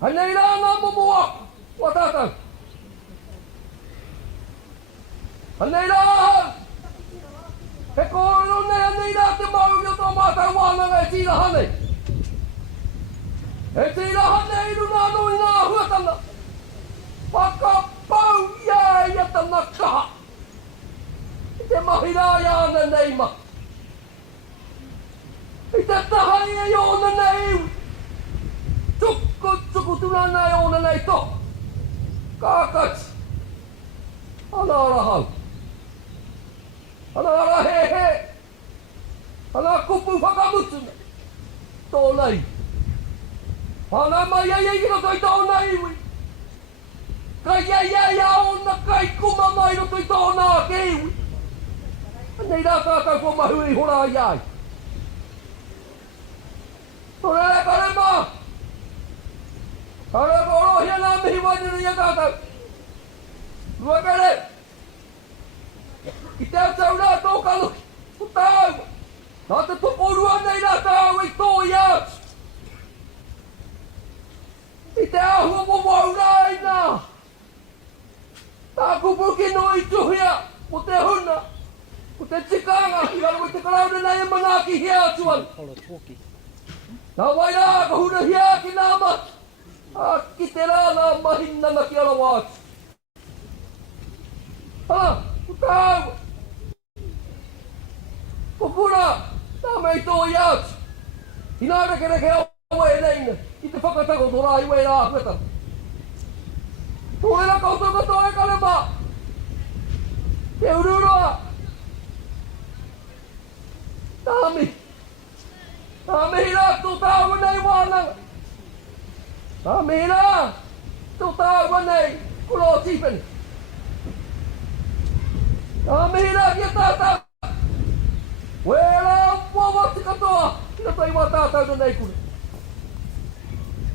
Hanei rā ngā momoa, wa tātou. Hanei rā hau. He kōrero nei hanei rā te mau i o tō mātou Wānanga e tira hanei. E tira hanei runa no i ngā huatanga. Whakapau ia tana kaha. I te mahi rā i ana nei ma. I te tahai e i ona nei. Tuku tunana e ona nei to. Kākati. Ana ara hau. Ana ara he. Ana kupu whakamutuna. Tō nei. Ana mai ai i roto i tō nei ui. Kai ai ona kai kuma mai roto i tō nā ke iwi. Nei rā tātou ko mahu i hora ai ai. Tōre re kare mā. Kare koro hia nā mihi wainiri ia tātou. Rua kare. I te atau rā tō kaluki. Ko tāu. Nā te tuporua nei rā tāu i tō i atu. I te ahua mo wau rai nā. Tā kupuki no i tuhia. Mo te huna. Ko te tikanga. I raro i te karaune nei e manaki hia atuan. Nā wai rā ka huna hia ki nā mati. A ki te rā nā mahinanga ki ala wātu. Ha, ko tāu. Ko pura, nā mei tō i atu. I nā reke awa e neina. I te whakatago tō rā i wei rā hueta. Tō rera koutou katoa e kare mā. Te ururoa. Tāmi. Tāmi rā tō tāua nei Wānanga. Tāmi rā tō tāua nei kuro tīpeni. Tāmi rā kia tātau. Wera wawati katoa. Kina tai wā tātau no nei kure.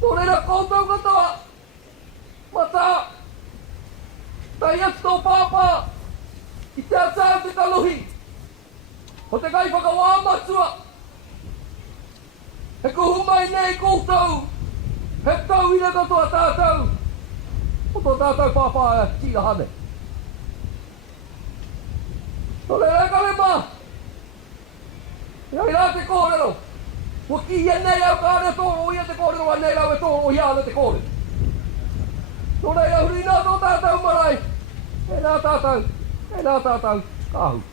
Tō reira koutou katoa. Mata. Tai atu tō pāpā. I te atau te kaluhi. O te kai whakawā matua. He kuhu mai nei koutou. He tau ina katoa tātau. O tō tātau pāpā e tira hane. Tō reira kare mā. Ia rā te kōrero. Wa ki ia nei au kāre tōro ia te kōrero a nei rau e tōro ia ana te kōrero. Tō rei au rina tō tātau marai. E nā tātau, kāhu.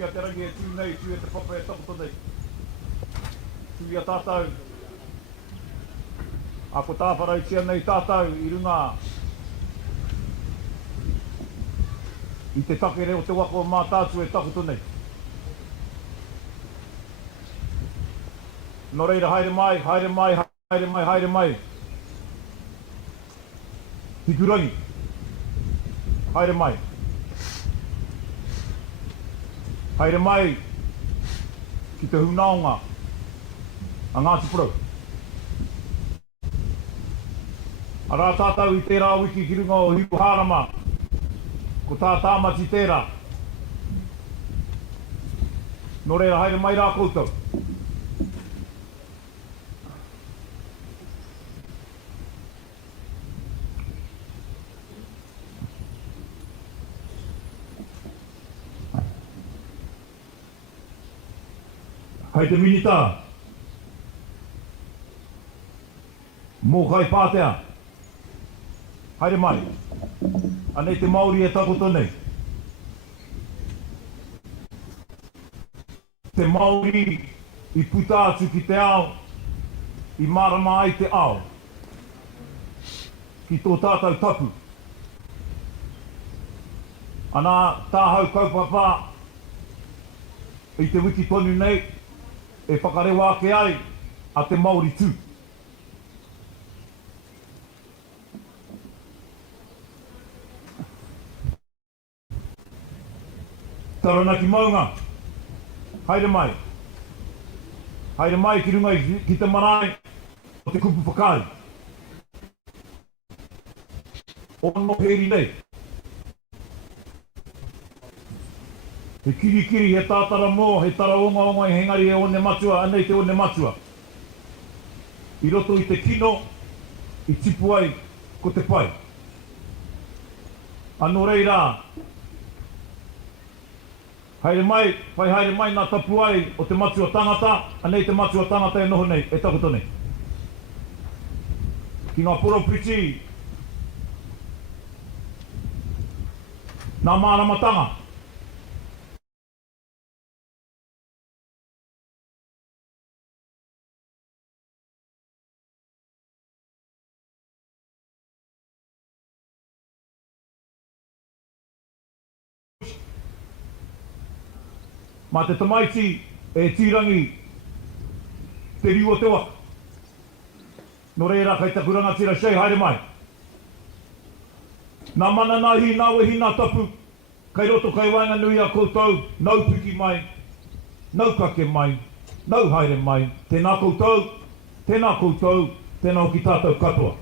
tui a te rangi e tū nei, tui a te papa e takoto nei. Tui a tātou. A ko tāwhara i tia nei tātou i runga. I te take reo te wako o Mataatua e takoto nei. No reira, haere mai, haere mai, haere mai, haere mai. Irirangi. Haere mai. Haere mai ki te Rūnanga a Ngāti Awa. Arā tātou i tērā wiki ki runga o hiru hārama. Ko tā tāmati tērā. No reira, haere mai rā koutou. Hai te minita. Mō kai pātea. Haere mai. Anei te Māori e takoto nei. Te Māori i puta atu ki te ao. I marama ai te ao. Ki tō tātou tapu. Anā tāhau kaupapa. I te wiki tonu nei. E whakarewa ake ai a te Māori tū. Taranaki maunga. Haere mai. Haere mai ki runga ki te marae o te kupu whakari. Ono heri nei. He kiri kiri, he tātara mō, he tara onga onga i hengari e one matua, anei te one matua. I roto i te kino, i tipu ai ko te pai. Anō reira, haere mai, pai haere mai nā tapu ai o te matua tangata, anei te matua tangata e noho nei, e takoto nei. Ki ngā poropiti, nā māramatanga. Ma te tamaiti e tīrangi te riu o te waka. No reira kai takuranga tira shei, haere mai. Nā mana nā hi, nā wehi, nā tapu. Kai roto kai wainga nui a koutou, nau piki mai, nau kake mai, nau haere mai. Tēnā koutou, tēnā koutou, tēnā o ki tātou katoa.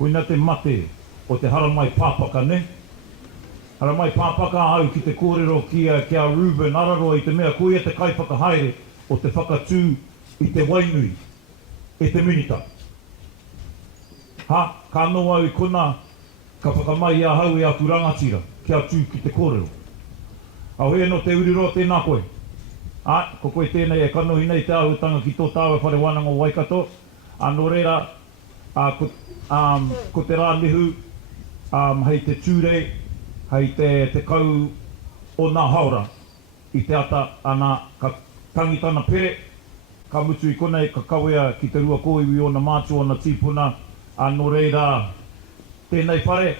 Koina te mate o te haramai pāpaka, ne? Haramai pāpaka au ki te kōrero kia Reuben Araroa i te mea koe te kaipaka haere o te whakatū i te wainui, e te minita. Ha, ka noa au i kona, ka whakamai a hau e atu rangatira, kia tū ki te kōrero. Au he no te uriro tēnā koe. Ko koe tēnei e kanohi nei te ahutanga ki tō tāua whare Wānanga o Waikato. Anō reira, ko te rā nihu, hei te tūrei, hei te kau o nā haora i te ata ana ka tangitana pere, ka mutu i konei ka kawea ki te rua kōiwi o na mātua o na tīpuna. Anō reira, tēnei whare,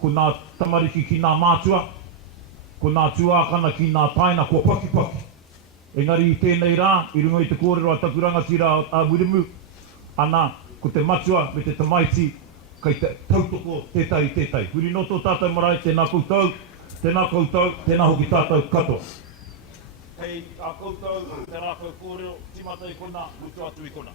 ko nā tamariki ki nā mātua, ko nā tuākana ki nā taina, ko paki paki. Engari i tēnei rā, i runga i te kōrero a takurangatira a Wirimu, ana ko te matua me te tamaiti, kai te tautoko tētai. Huri no tō tātou marae, tēnā koutou, tēnā hoki tātou katoa. Hei, a koutou, te rākau kōrero, timata i kona, mutu atu i kona.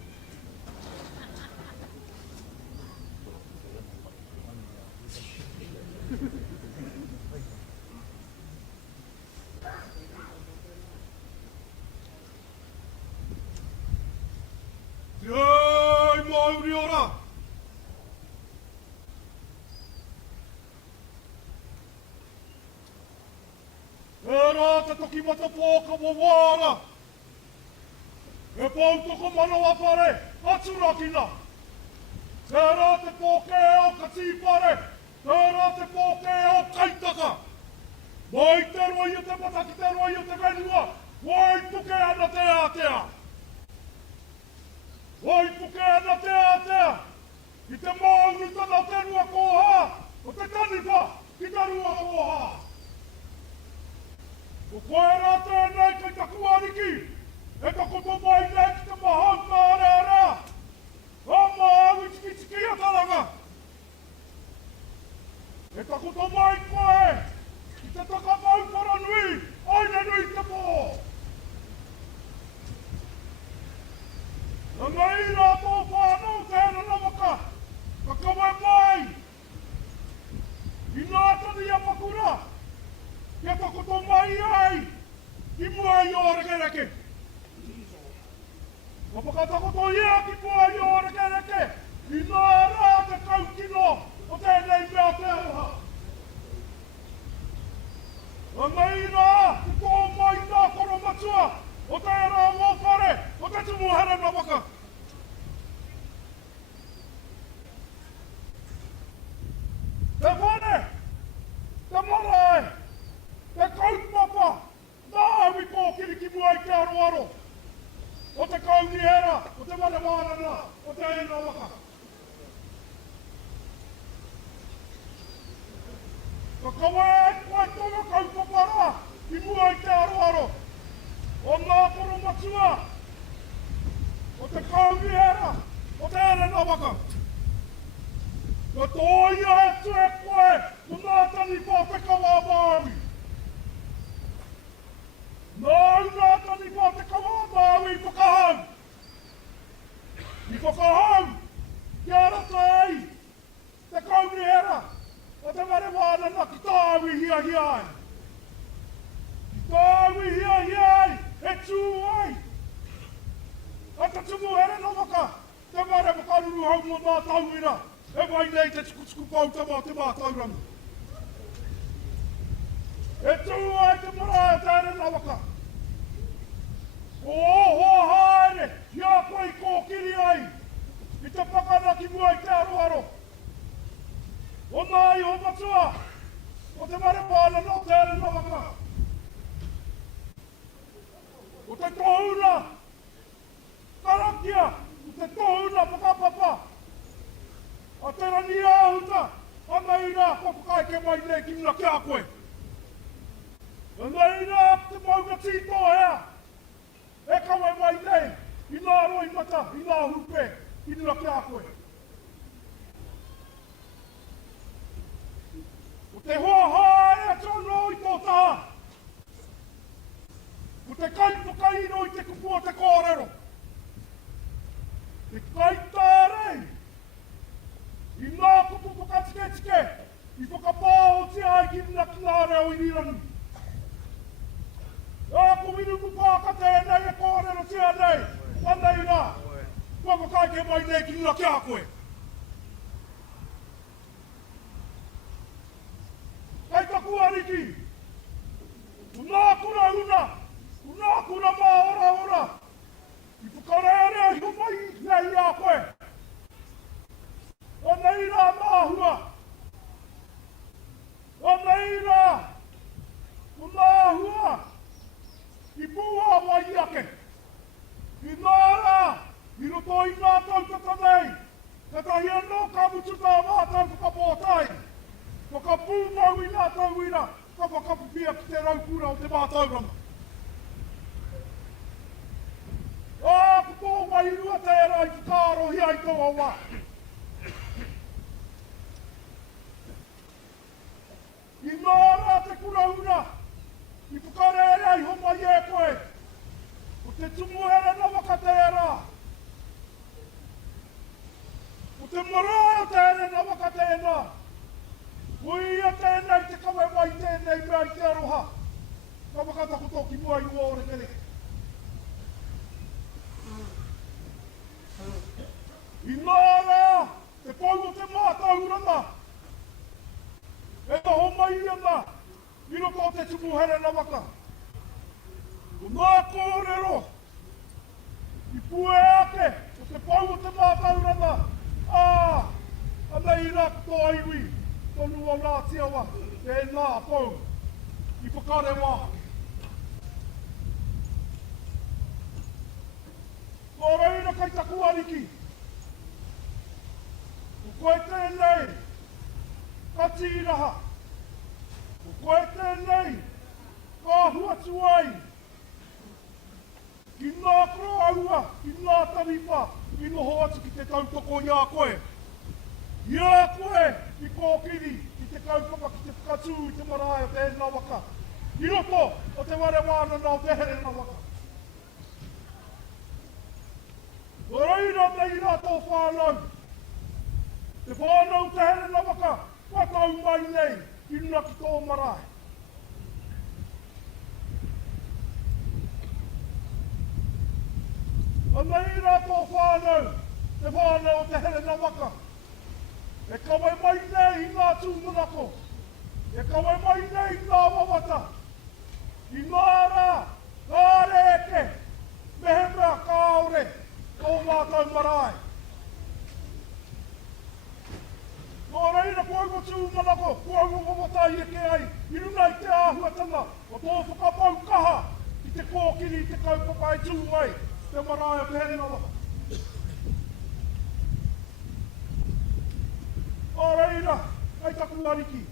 Ei, Mauri ora! E rā te toki mata pōka mo wāra! E pautoko manawa pare, aturakina! E rā te pōke o katīpare, e rā te pōke o kaitaka! Mai te roi o te mataki, te roi o te venua, wai tuke ana te atea! Oi puke ana te atea, i te maunu tana te rua koha, o te tanipa ki te rua koha. Ko koe rā tēnei kei taku ariki, e ka koto mai nei ki te mahau mārēra, a māu i tiki a talanga. E ka koto mai koe, i te takamau paranui, aina nui te pō. Nā nei rā tō whānau tēnā namaka, ka kawe mai. I nā tani a pakura, kia takoto mai ai, ki mua i ōrekereke. Ka pakatakoto ia ki mua i ōrekereke, i nā rā te kaukino o tēnei mea te aroha. Nā nei rā, ki tō mai nā koro matua, o te rā mō Whare, o te tumuhere namaka. Te Whare, te marae, te kaupapa, nā awi pōkiri ki mua i te aroaro. O te kaunihera, o te Wānanga, o te Irirangi. Ka kawe koe tonga kaupapa rā, ki mua i te aroaro. O nā koro matua, o te kaunihera, o te Irirangi. Ka tōia e tue koe, ko nā tani pā te kawa māwi. Nā tani pā te kawa māwi i whakahau. I whakahau, kia rata ei, te kaunihera, o te ware Wānanga ki tāwi hia ai. Tāwi hia ai, e tū ai. A te tumuhere namaka, te ware makaruru hau mo nā tauira. E mai nei te tukutuku pautama te mātaurangi. E tū ai te marae tēne namaka. O hoa haere, ia koe i kōkiri ai. I te pakana ki mua i te aroaro. O nā i o matua, o te ware Wānanga o tēne namaka. O te tohuna, karakia, o te tohuna pakapapa. A te rani āhuta, a nei rā whakaeke mai nei ki muna kia koe. A nei rā te maunga tīto ea, e kawe mai nei, i nā roi mata, i nā hupe, ki muna kia koe. O te hoa haere tono i tō taha. O te kaipakaino i te kupua te kōrero. Te kaitārei. ki na kinare o Irirangi. Ko minu ku pāka tēnei e kōrero tia nei. Anei rā. Whakaeke mai nei ki nuna kia koe. Hei ka kuariki. Unā kura una. Unā kura mā ora ora. I pukarere i humai nei a koe. Anei rā māhua. Anei rā. Māhua. I pua mai ake. I nāra. I roto i nā tautata nei. Te tahi anō ka mutu tā mātau ka pōtai. Ko ka pūmau i nā tauira. Ka whakapupia ki te raupura o te mātauranga. Ko tō mai rua tērā i kāro hi ai tō awa. I nāra te kurauna. I pukarere ai homa i e koe. O te tumuhere na wakatērā. O te marae o tēne na wakatēnā. Ui a tēnei te kawe mai tēnei mea i te aroha. Ka wakatako toki mua i ua ore tele. I nāra te pau o te mātauranga. E ta homa i ana. I roto te tumuhere na waka. O nā kōrero. I pue ake. O te pau o te mātauranga. Anei rā tō iwi. Tonu o Ngāti Awa. E nā pau. I pakare wā. Ko reira kai taku ariki. O koe tēnei. Ka tīraha. O koe tēnei. Ka huatu ai. Ki nā kro aua. Ki nā taripa. I noho atu ki te tautoko i a koe. I a koe. I kōkiri. I te kaupapa ki te whakatū. I te marae o tēnā waka. I roto o te ware Wānanga o te here na waka. O reira nei rā tō whānau. Te whānau te here na waka. Whakau mai nei. I nuna ki tō marae. A nei rā tō whānau. Te whānau o te here na waka. E kawe mai nei i ngā tūmanako. E kawe mai nei i ngā wawata. I nāra, Whakaeke, mehemea kāore, tō mātou marae. Nō reira kuaunga tūmanako, kuaunga wawatai e ke ai, i runa i te āhuatanga, o tō whakapau kaha, i te kōkiri, i te kaupapa e tū ai, te marae o te here na waka. O reira, ai taku ariki.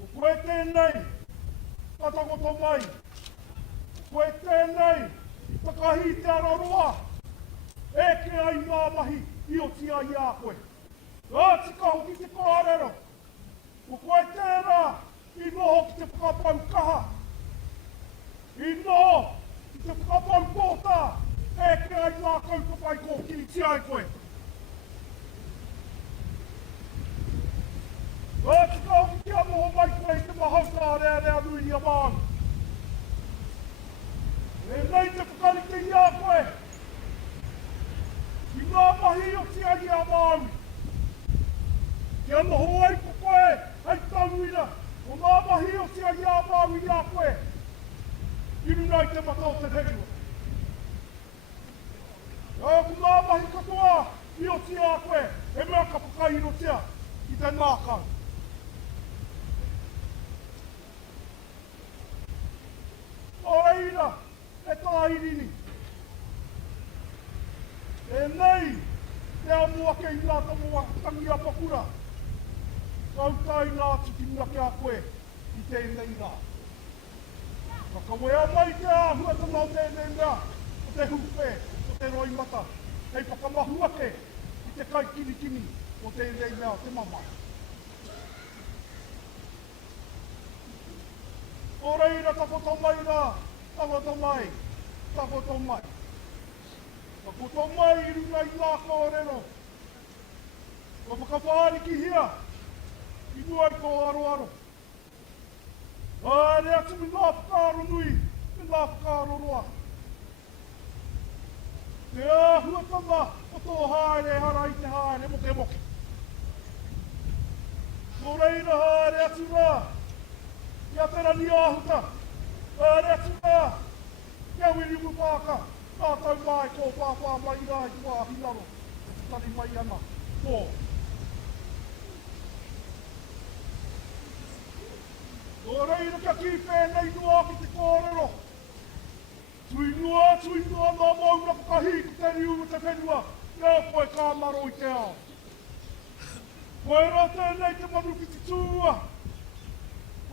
O koe tēnei, tatakoto mai. Koe tēnei, takahi te araroa. E ke ai ngā mahi, i o tia i a koe. Tika hoki te kōrero. O koe tērā, i noho ki te whakapau kaha. I noho ki te whakapau tōtā. E ke ai ngā kaupapa i kōkiri tia i koe. Tika hoki te amoho mai koe i te mahauta rea rea nui ni a mānu. E nei te whakarite i a koe. I ngā mahi o tia i a mānu. Te amoho ai ko koe, ai tauira. O ngā mahi o tia i a mānu i a koe. I runa i te matau te rehua. Ko ngā mahi katoa i o tia a koe. E mea ka whakairo tia i te nākau. O reira, e tāirini. E nei, te amua ke i nā tamua tangi a pakura. Kautai nā tuki muna ke a koe, i tēnei rā. Whakawea mai te āhuatanga o tēnei mea, o te huwhe, o te roi mata. Hei whakamahua ke, i te kai kini kini, o tēnei mea, o te mamai. O reira, takoto mai rā, takoto mai, takoto mai. Takoto mai i runa i ngā kōrero. Ka whakawhāriki hia, I mua i tō aro. Āre atu mi ngā whakaaro nui, mi ngā whakaaro roa. Te āhuatanga o tō haere hara i te haere moke moke. Ko reira haere atu rā, ia te rani āhuta. Haere atu rā, ia wiri mupāka, tātou mai ko pāpā mai rai tua hinaro. Tani mai ana, tō. Ko reira kia ki whēnei noa ki te kōrero. Tuinua ngā maura kahi ki te riu te whenua, ia koe kā maro i te ao. Koe rā tēnei te manu ki te tūua.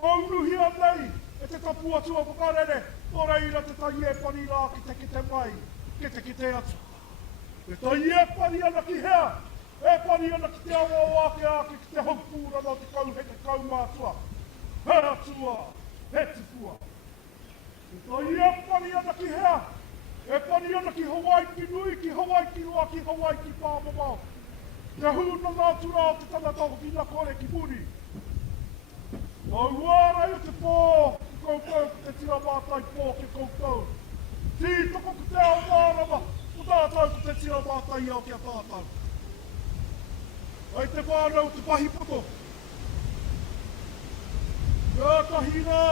Aunuhia nei e te tapua tua whakarere, ko reira te tai e pani rā ki te mai, ki te atu. E tai e pani ana ki hea, e pani ana ki te awa o ake ake ki te haupūra no te kauheke kaumātua. He atua, he tipua. E tai e pani ana ki hea, e pani ana ki Hawaii ki nui, ki Hawaii ki roa, ki Hawaii ki pāmamau. Te hūna ngātura o te tanatau ki nga kore ki muri. Auara i te pō, ki koutou ki te tira mātai pō ki koutou. Tī toko ki te ao mārama, o tātou ki te tira mātai au ki a tātou. Ai te whānau te pahipoto. Kia tahina.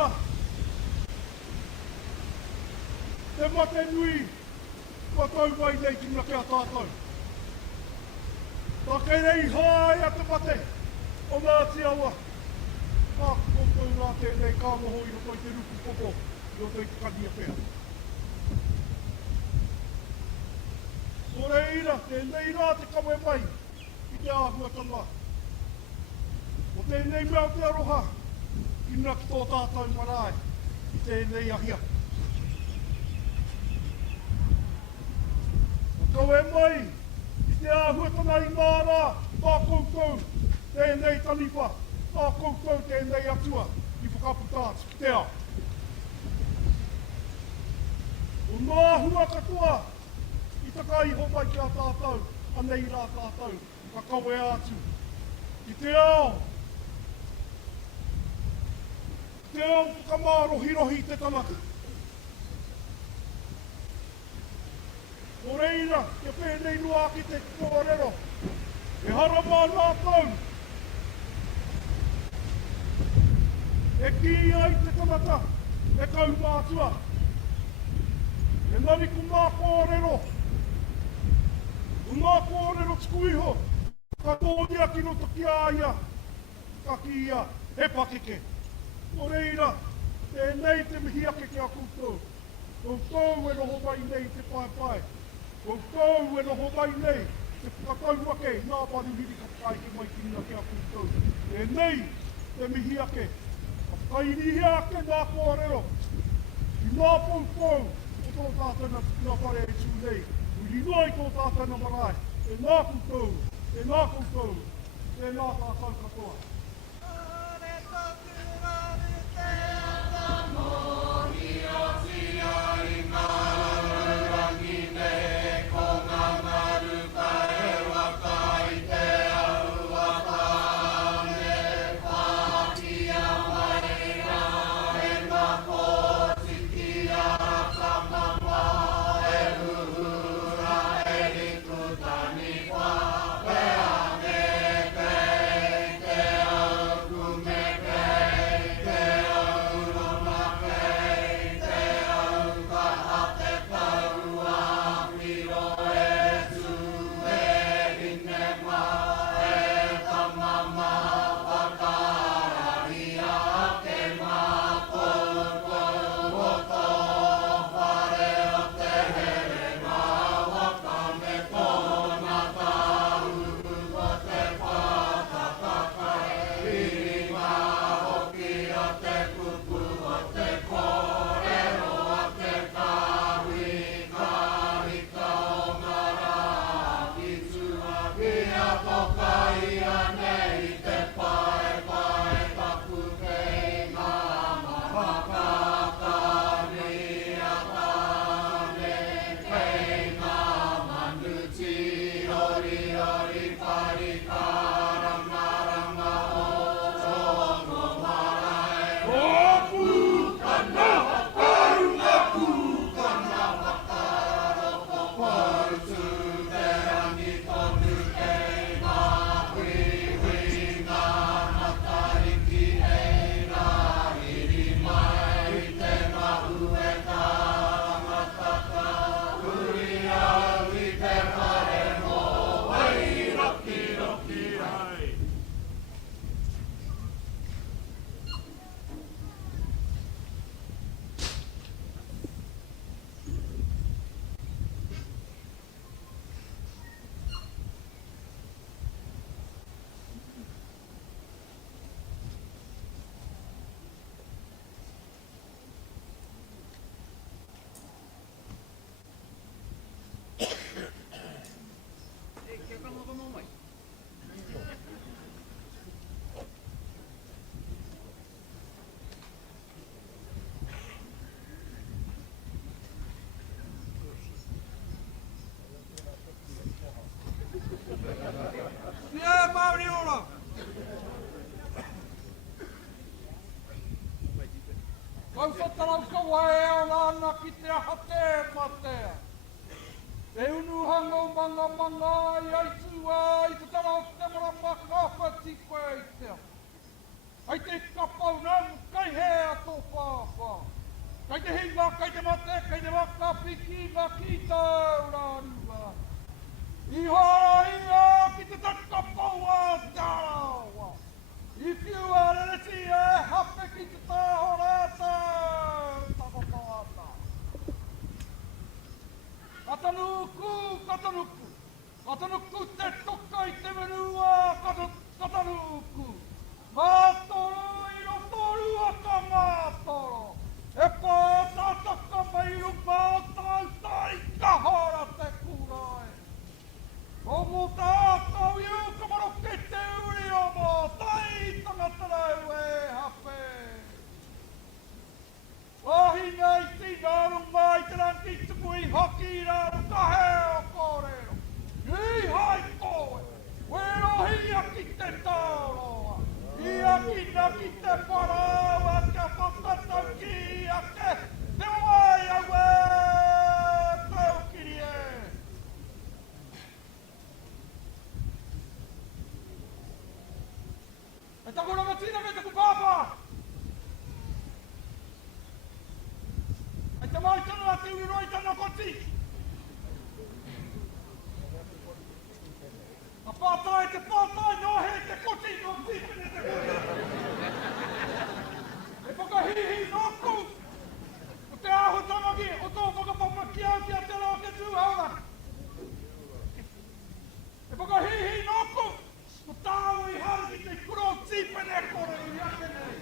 Te mate nui, kua tau mai nei ki nga ki a tātou. Tā kei rei hae a te mate, o Ngāti Awa. Kā koutou rā tēnei kāngoho i roto i te rupu popo, i roto i te kania pēr. Ko reira, tēnei rā te kawe mai, i te āhuatanga. O tēnei mea te aroha, i nga ki tō tātou marae, i tēnei ahia. O kawe mai, te āhuatanga i nāna, tā koutou, tēnei taniwha, tā koutou tēnei atua, i whakaputātu ki te ao. O nā hua katoa, i taka iho mai ki a tātou, anei rā tātou, ka kawe atu. I te ao, te ao whakamārohi te tamaka. Ko reira, ke whenei noa ki te kōrero, e harama nā tau. E ki ai te kamata, e kaumātua. E nani ku ngā kōrero. Ku ngā kōrero tuku iho, ka tōnia ki roto ki aia, ka ki ia, he pakeke. Ko reira, tēnei te mihi ake ki a koutou. Koutou e noho mai nei te pai. Koutou e noho mai nei, te whakatau ake, nā paruhiri ka whakaeke mai ki nga ki a koutou. E nei, te mihi ake, ka whakairihi ake nā kōrero, i nā poupou, o tō tātana nga whare e tū nei, uri noi tō tātana marae, e nā koutou, e nā koutou, e nā tātau katoa. Te Kausatarau ka wae o nāna ki te aha te matea. E Ūhunga o manga i aitu ai te tara o te mara makapa tiko e tea. Ai te kapau namu kai hea tō pāpā. Kai te hinga, kai te mate, kai te waka piki ma ki tau rārua. I hara inga ki te takapau a tārawa. I whiua rereti e hape ki te tāhorata. Tāpapawata. Katanuku, katanuku. Katanuku te toka i te menua, katanuku. Mātoro i ro toru a ka mātoro. E pāta taka mai rupa o tau tai ka hora te kūrai. O mō tākau i u ka maro ke te uri o mō tai tangatarau e hape. Wahina i tina runga i te rangi tuku i haki i rāru ka heo kōrero. Nui hai koe, werohi a ki te tāroa. Ia kina ki te parawa ka whakatau ki a ke te wai a we tau kiri e. E taku ranga tina me taku pāpā. E te mai tana a te uri roi tana koti. A pātai te pātai no he te koti no tīpene te koti. E whakahihi no ku. O te ahutangi o tō whakapapaki au ki a te rao ke tūhaura. E whakahihi no ku. O tāu i haru ki te kuro tīpene kore i ake nei.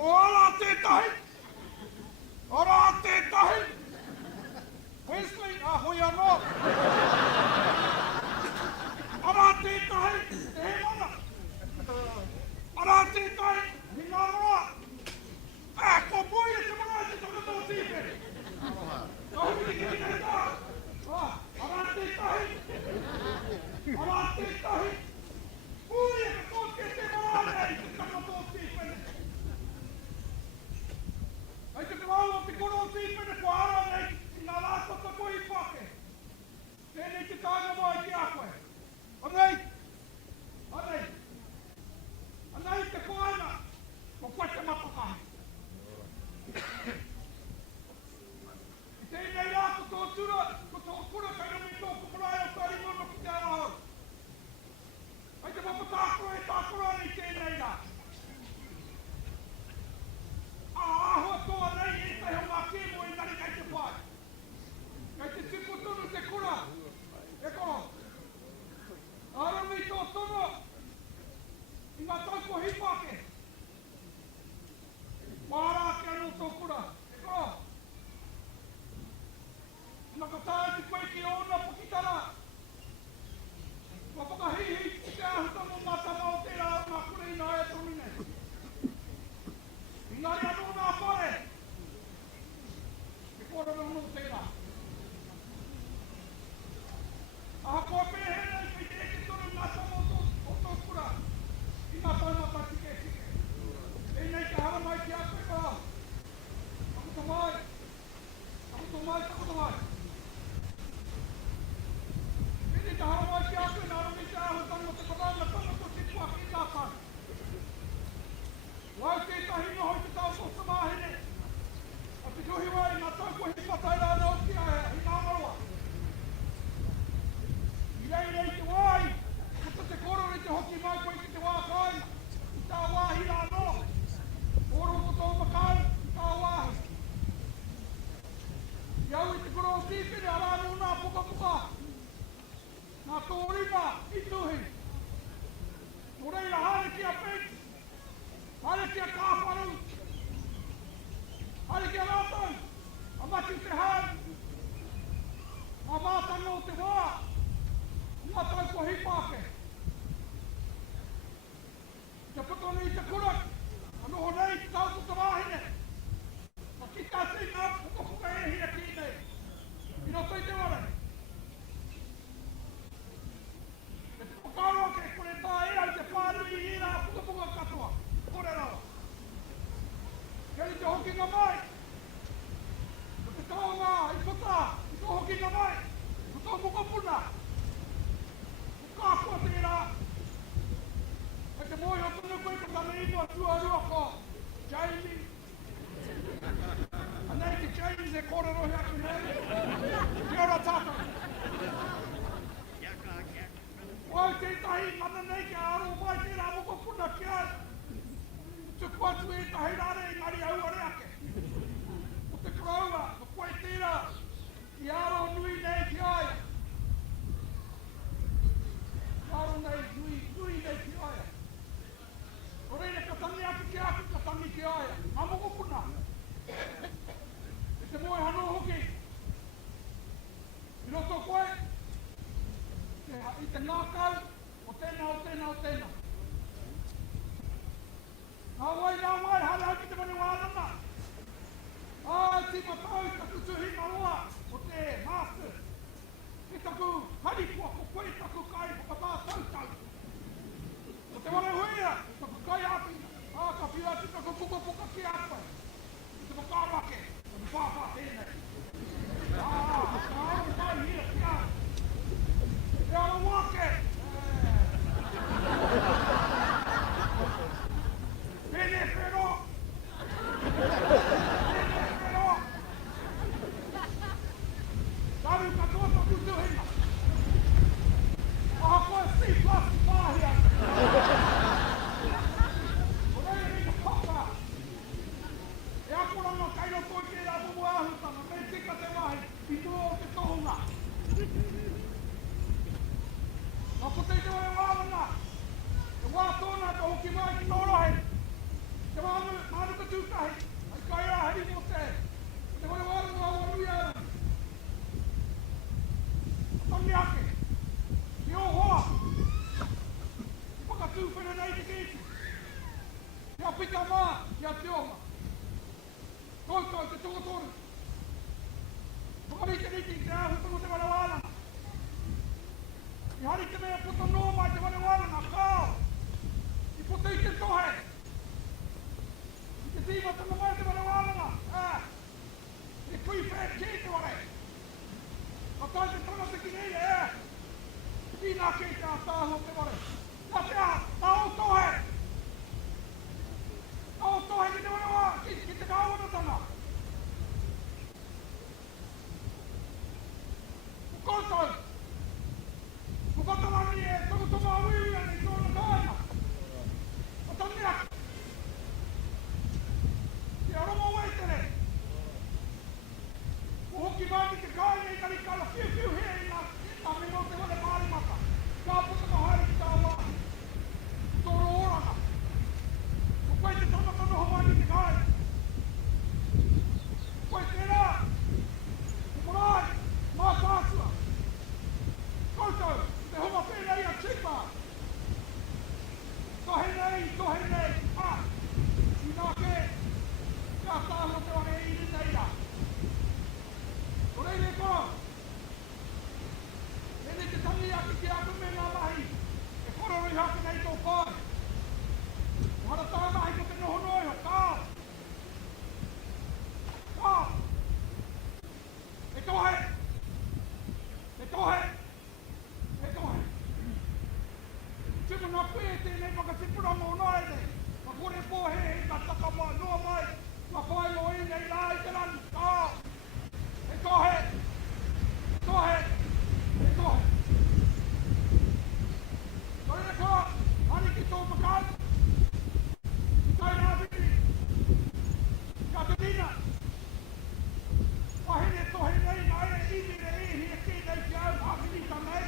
Ora tētahi. Ora tētahi. Wesley, ahoi anō! Ara tētahi, te he mana! Ara tētahi, ni ngā roa! Ko pui e te mana te takato tīpere! Ka huri ki te tā! Ara tētahi! Ara tētahi! Pui e ka koske te mana e te takato tīpere! Ai te kawau o te koro tīpere ko ara nei! Nā rāta ta koe i whake. Tēnei te tāna mai ki a koe. Anei. Anei. Anei te koeina. Ko koe te matakahi. Tēnei rāta tō tura. Ko tō kura kai rami tōku marae o tari mono ki te arahau. Ai te mapatākura e tākura nei tēnei rā. Ahua tō anei e te hau mā kēmo e nari kai te whai. Kei te tuku tunu te kura, e ko tōrima, i tuhi. O reira hare ki a peti. Hare ki a kāparu. Hare ki a rātou. A mati te hau. A mātanga o te wā. Mātau ko hipake. Te putoni i te kurak. Anoho nei, tau tu te wāhine. Ma ki tā tina, pukapuka e hia ki nei. I roto i te ware. E te pokaroa ke kore tā e au te pāru i hira pukapuka katoa. Kore rawa. Keri te hoki ngā mai. O te taonga i puta. I te hoki ngā mai. O tō mukapuna. O kākua te rā. E te moi o tunu koe ka tane inua tuarua ko. Jamie. Anei ki James e kore rohi aku nei. Te ora tata. Wai te tahi mana nei ki aro mai te rā moko puna ki ai. Tuku atu e tahi rare i ngari au are ake. O te kraua, o koe tira. I aro nui nei ki ai. Aro nei nui nei ki ai. O reire ka tangi atu ki aku ka tangi ki ai. Ngā moko puna. I te moe hano hoki. I roto koe. I te ngākau. O tēnā, o tēnā, o tēnā. Nā wai, hale hau ki te mani Wānanga. Tima tau, taku tuhina roa. O te master. Ki taku harikua, ko koe taku kai, whakatā tautau. O te wale huia, taku kai api. Ka whia ti taku pukapuka ki apai. I te whakarake. Pāpā tēnei. Ka aru mai hia ki a. E aro wake. Pene whero. Pene whero. Taru katoa taku tuhina. Aha koe C+ pāhia. O rei rei ka papa. E akoranga kairo toi te rā mumu āhutanga, me tika te wahi, i tō o te tohunga. Nā ko te wale Wānanga, e wā tōna te hoki mai ki tō rohe. Te Mānuka Tūtahi, ai kai rā hei mo te wale Wānanga Awanuiārangi. Tangi ake, ki o hoa, ki whakatū whene nei te kēti. Ki a pika mā, ki a te onga. Koutou te tokatoru. Whakarite riti te āhutungo te wale Wānanga. I hari te mea puta nō mai te wale Wānanga, kāo. I puta i te tohe. I te tīmatanga mai te wale Wānanga. I kui whē kē te wale. Ka tai te tanga te kinei Ki nā kei te ātāhu te wale. Nā te aha, tā o tohe. Tā o tohe ki te wale Wānanga, ki te kāwanatanga. Koutou. Mukatamani e tokotoma Awanuiārangi i tōna kāinga. O tangi ake. Te arongo waitere. O hoki mai ki te kāinga i kari kāla whiu hea i nā mero te wale mārimata. Ka puta ka haere ki tā wā. Tōro oranga. O koe te tana mai ki te kāinga. Koe te rā. O morai. Mataatua. Koutou, te homa whenei a chipa. Tohe nei, I nā ke, ka tāho te wale i rinei rā. O reire ko, e te tangi ake ki aku me ngā mahi, e kororoi hake nei tō whare. O hara tā mahi ko te noho noi ho, kāo. E tohe. Tima ngā pē tēnei whakatipuranga o nāere. Ka kore pōhe he ka taka mai, noa mai. Ka whai o e nei rā i te rani. Kāo. E tohe. Koe ko, hani ki tō makau. I tai rā viti. Ka te dina. Wahine tohe nei nā e imire e hia ki nei ki au. Hāwhini tā nei.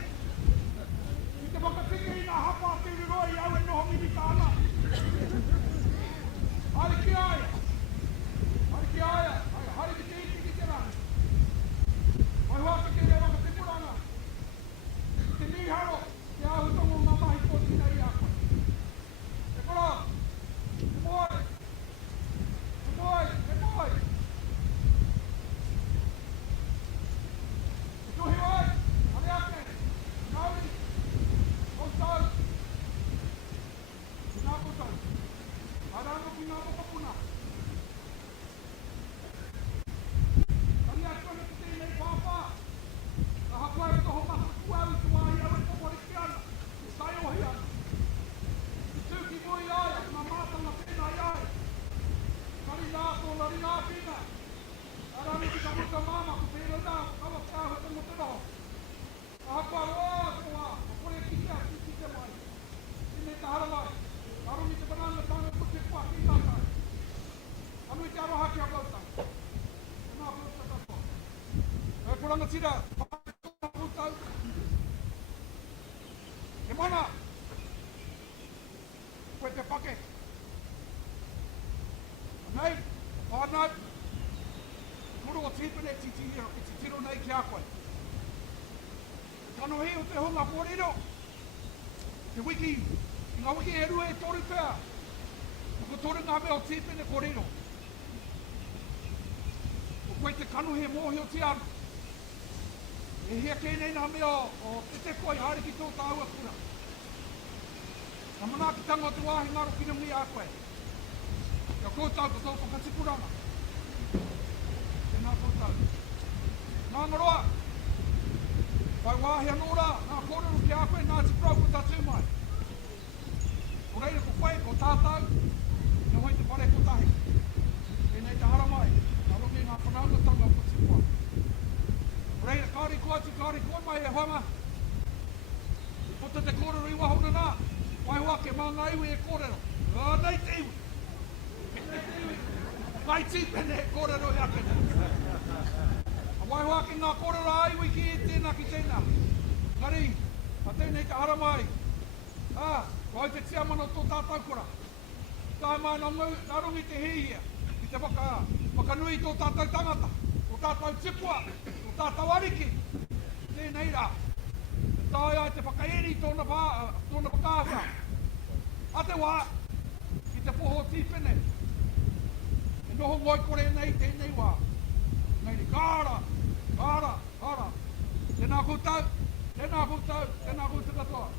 tira, whakatū. E mana, koe te pake. Nei, whānau, muru o tīpene titiro nei ki a koe. Kano he o te honga pōrero, te wiki, i ngā wiki e rua e toru pēr. Ko toru ngā mea o tīpene kōrero. O koe te kanu he mōhi o te aru. E hea kēnei ngā mea o te koe haere ki tō tāua kura. Ka manaakitanga o te wāhi ngaro kina mui a koe. Ia kōtau ko tō whakatipuranga. Tēnā kōtau. Ngā ngaroa. Whai wāhi anōra, ngā kōrero ki a koe, Ngāti Awa ko tātū mai. Ko reira ko koe, ko tātau, na hoi te whare Tūtahi. Tēnei te hara mai, ngā roke ngā whanaungatanga o Tipua. Ko reira kāri kua mai e hanga. Pota te kōrero i wahona nā, wai wake mā ngā iwi e kōrero. Nei te iwi. Ngai tīpene e kōrero i akene. A wai wake ngā kōrero a iwi ki e tēnā ki tēnā. Ngari, a tēnei te hara mai. Wai te tia mana tō tātou kora. Tā mai nā rungi te hihia. Ki te whakanui tō tātou tangata. Tō tātou tipua. Tō tātou ariki. Tēnei rā. Tai ai te whakaeri tōna whakāwha. A te wā. Ki te poho tīpene. E noho ngoi kore nei tēnei wā. Nei kāra. Tēnā koutou. Tēnā koutou katoa.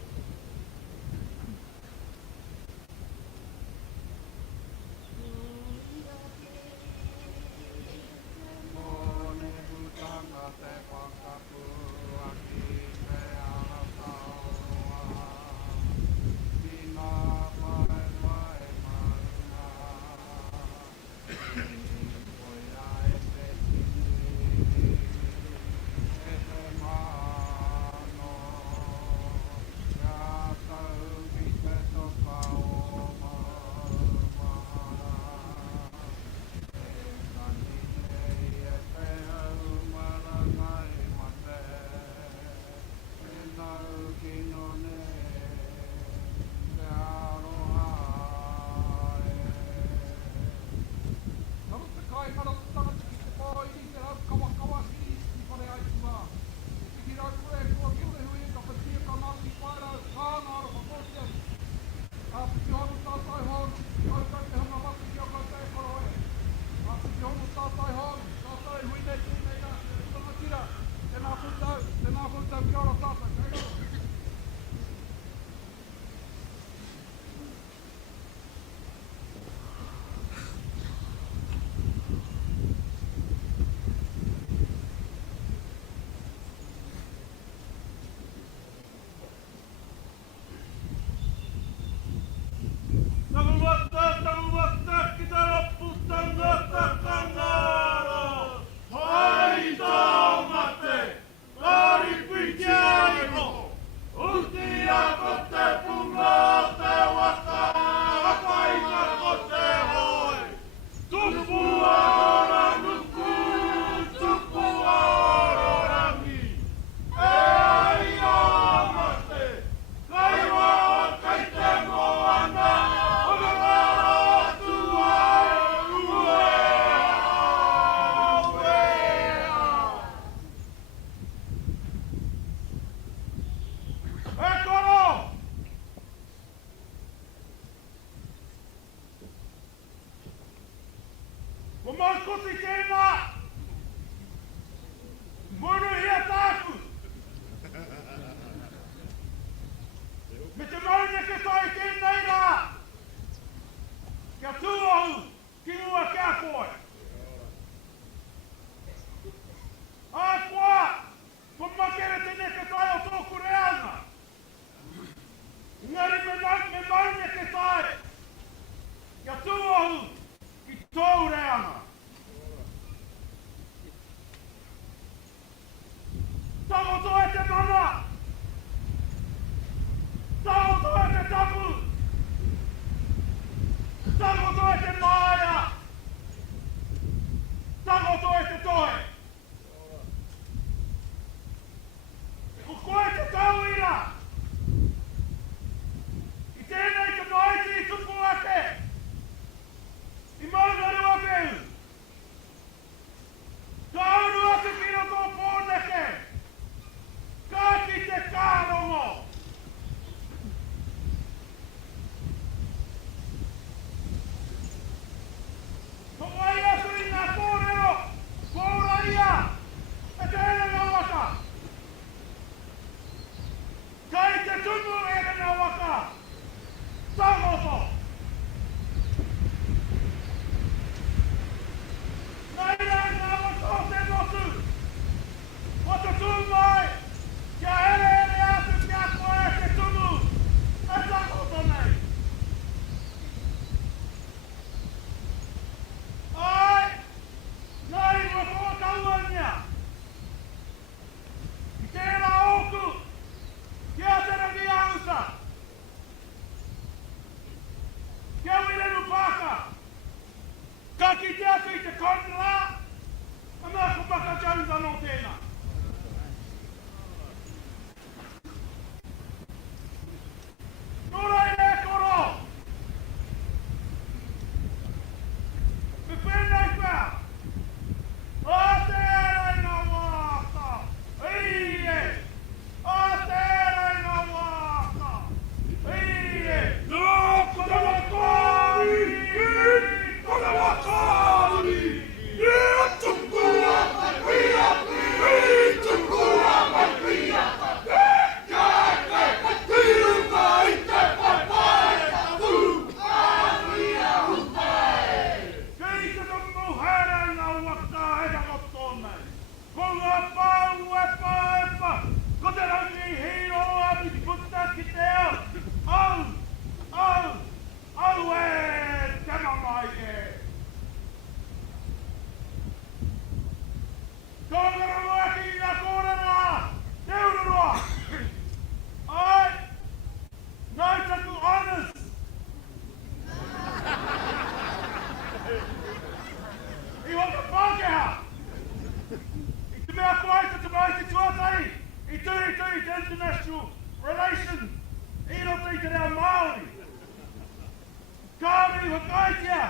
i whakaitea,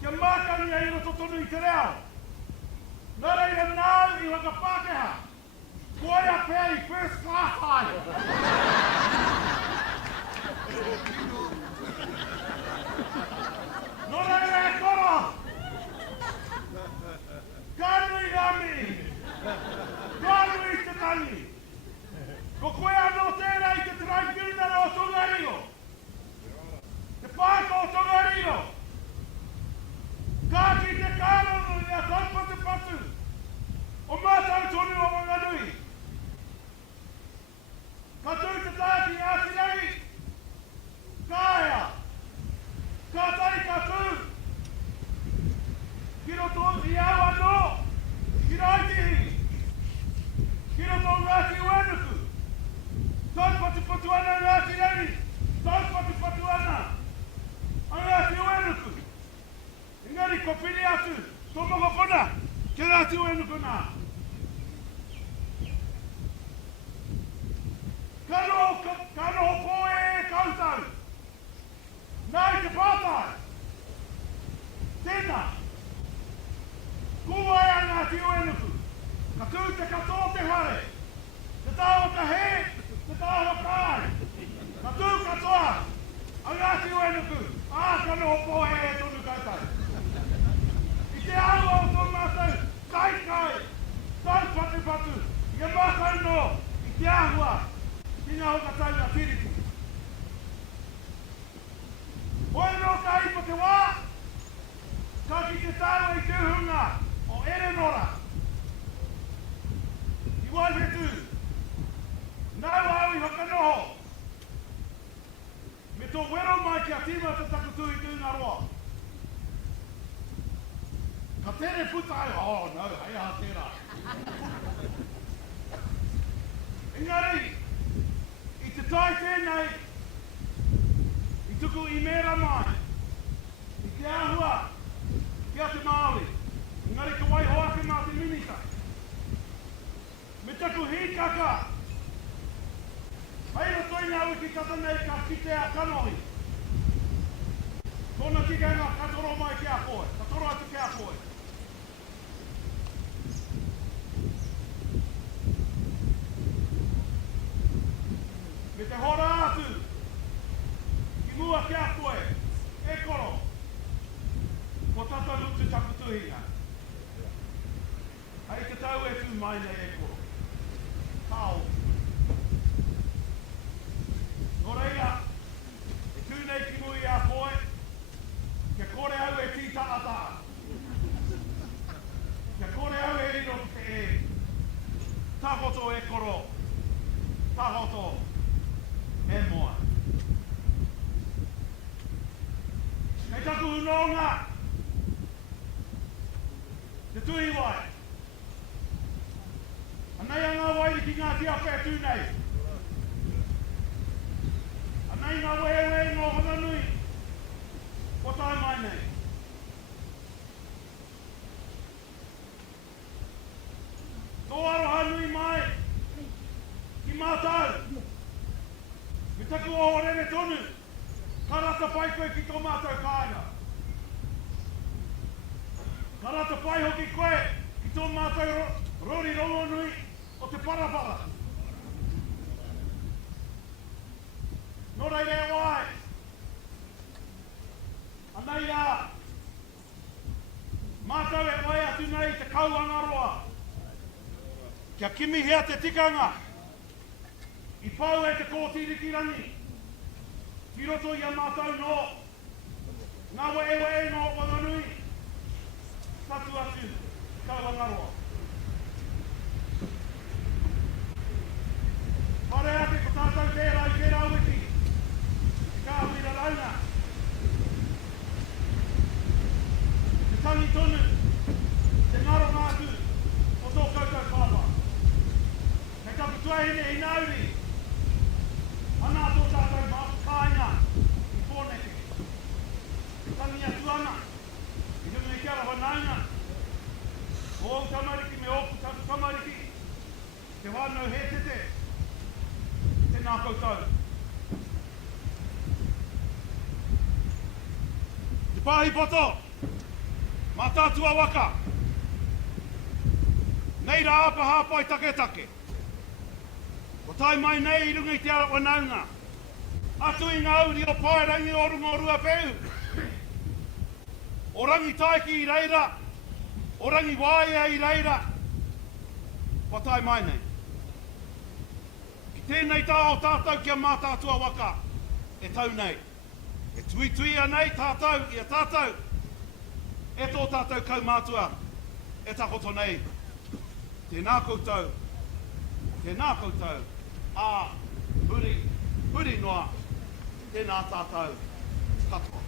kia mākani ai roto tonu i te reo. Nā reira nāu i whakapākeha. Koia pēr i first class hai. Nō reira e koro. Kānui rami. Kānui te tangi. Ko koe anō tērā i te tribunal o Tongariro. Te pāko o Tongariro. Kā ki te kārono i a taupatu patu. O mātau tonu o Whanganui. Ka tū te tāki ātirangi. Kāia. Ka tai ka tū. Ki roto i awa no. Ki raitihi. Ki roto Ngāti Awa. Taupatu patu ana Ngāti Rangi. Taupatu patu ana. A Ngāti Awa. Engari ko pili atu. Tomoko kona. Ke Ngāti Awa nā. Kano koe e kautau. Nai te pātai. Tēnā. Kua e a Ngāti Awa. Ka tū te katoa te Whare. Te tāua ka he. Te tāua ka ai. Ka tū katoa. A Ngāti Awa. Kano koe e tonu kautau. I te awa o tonu mātou. Kai. Tai patu. I mātou no. I te ahua. Ina o katau na tiriku. Oe no ka ipo te wā. Ka ki te tāua i te Ūhunga o Irirangi. I waiwhetu. Nau au i whakanoho. Me tō wero mai ki a tīma te takutu i tūna roa. Ka tere puta ai. Oh no, hei aha tērā. Engari. I te tai tēnei, i tuku i mera mai, i te ahua, kia te Māori, engari ka wai hoake mā te minita. Me taku hīkaka, haira toina au ki kata nei ka kite a kanohi. Tōna tikenga ka toro mai ki a koe, ka toro atu ki a koe. Me te hora atu, ki mua ki a koe, e koro, ko tata lutu takutuhinga. Hei te tau e tū mai nei e koro. Tau. Nō reira, e tū nei ki mui a koe, ke kore au e ti taata. Ke kore au e rino te e. Tahoto e koro. Tahoto. E moa. Kei taku Rūnanga. Te tui wai. Anei anga wai ki Ngāti Awa e tūnei. Anei ngā wewe ngō Whanganui. Ko tai mai nei. Tō aroha nui mai. Ki mātau. Me taku o rere tonu, karata pai koe ki tō mātou kāinga. Karata pai hoki koe ki tō mātou rori rongonui o te parapara. Nō reire e wai. Anei rā. Mātou e wai atu nei te kauangaroa. Kia kimi hea te tikanga. I pau e te kōtiritirangi. Ki roto i a mātou no. Ngā wewe no Whanganui. Tatu atu. Kauangaroa. Whare ate ko tātou tērā i tērā wiki. Ka wira rauna. Te tangi tonu. Te ngaro ngātu. O tō koutou pāpā. Kei taku tuahine i nauri. Ana tō tātou mā kāinga i pōneke. Tangi atu ana. I hunu i kiara Wānanga. O au tamariki me oku tatu tamariki. Te whānau he tete. Tēnā koutou. Pahi poto, Mataatua waka. Nei ra apa hapa i take take. O tai mai nei i runga i te ara Wānanga. Atu i ngā uri o Paerangi o runga o rua peu. O rangi taiki i reira, o rangi waia i reira. O tai mai nei. Ki tēnei tā o tātou kia Mataatua waka, e tau nei. E tui tui anei tātou, i a tātou. E tō tātou kaumātua, e takoto nei. Tēnā koutou, huri noa, tēnā tātou, katoa.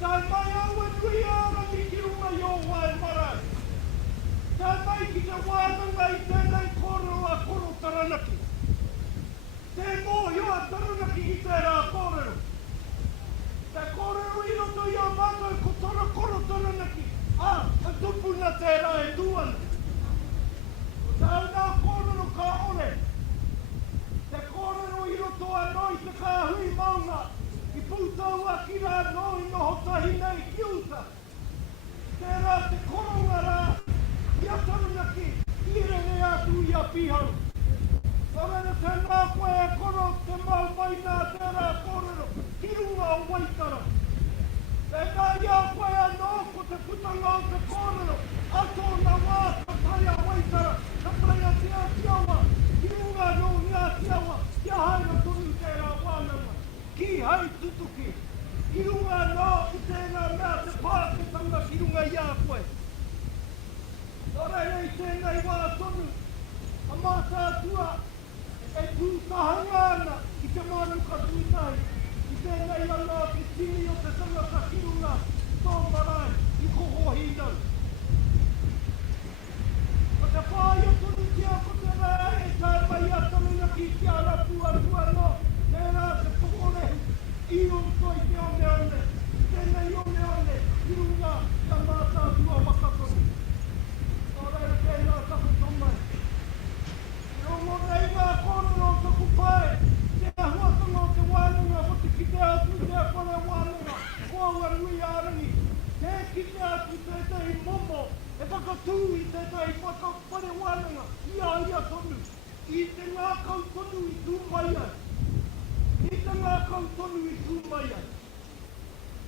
Tai mai Awanuiārangi ki runga i o wai marae. Tai mai ki te Wānanga i tēnei kōrero a koro taranaki. Te mōhio a taranaki i tērā kōrero. Te kōrero i roto i a mātou ko tara koro taranaki. A tupuna tērā e tuana. Tau nā kōrero ka ore. Te kōrero i roto a noi te kāhui maunga. I pūtau a ki rā noi noho tahi nei ki uta. Tērā te koronga rā. Ia taranaki, Irirangi atu i a pihau. Tarana te nā koe e koro te mau mai nā tērā kōrero, ki runga o waitara. Te nā ia koe anō ko te putanga o te kōrero, ato nā wā ka tai a waitara, ka tai a te Ngāti Awa, ki runga no Ngāti Awa, kia haina tonu tērā Wānanga, ki hai tutuki. Ki runga no i tērā mea te pāketanga ki runga i a koe. Ora nei tēnei wā tonu, a Mataatua e Tūtahi ana i te Mānuka Tūtahi, i tēnei ana ki tini o te tangata ki runga, tō marae, i kohohi nau. Ko te whai o tonu kia ko te rā e tae mai a taranaki kia rapu atu anō, tērā te pokorehu, i roto i te one one, i tēnei one one, ki runga ka Mataatua whakatū. Ora tēnā taku tomai. I rongo nei ngā kōrero taku pai. Te ahuatanga o te Wānanga, ko te kite atu te akore Wānanga, ko Awanuiārangi. Te kite atu tētahi momo, e whakatū i tētahi whakapare Wānanga, ia tonu. I te ngā kau tonu i tūmaia. I te ngā kau tonu i tūmaia.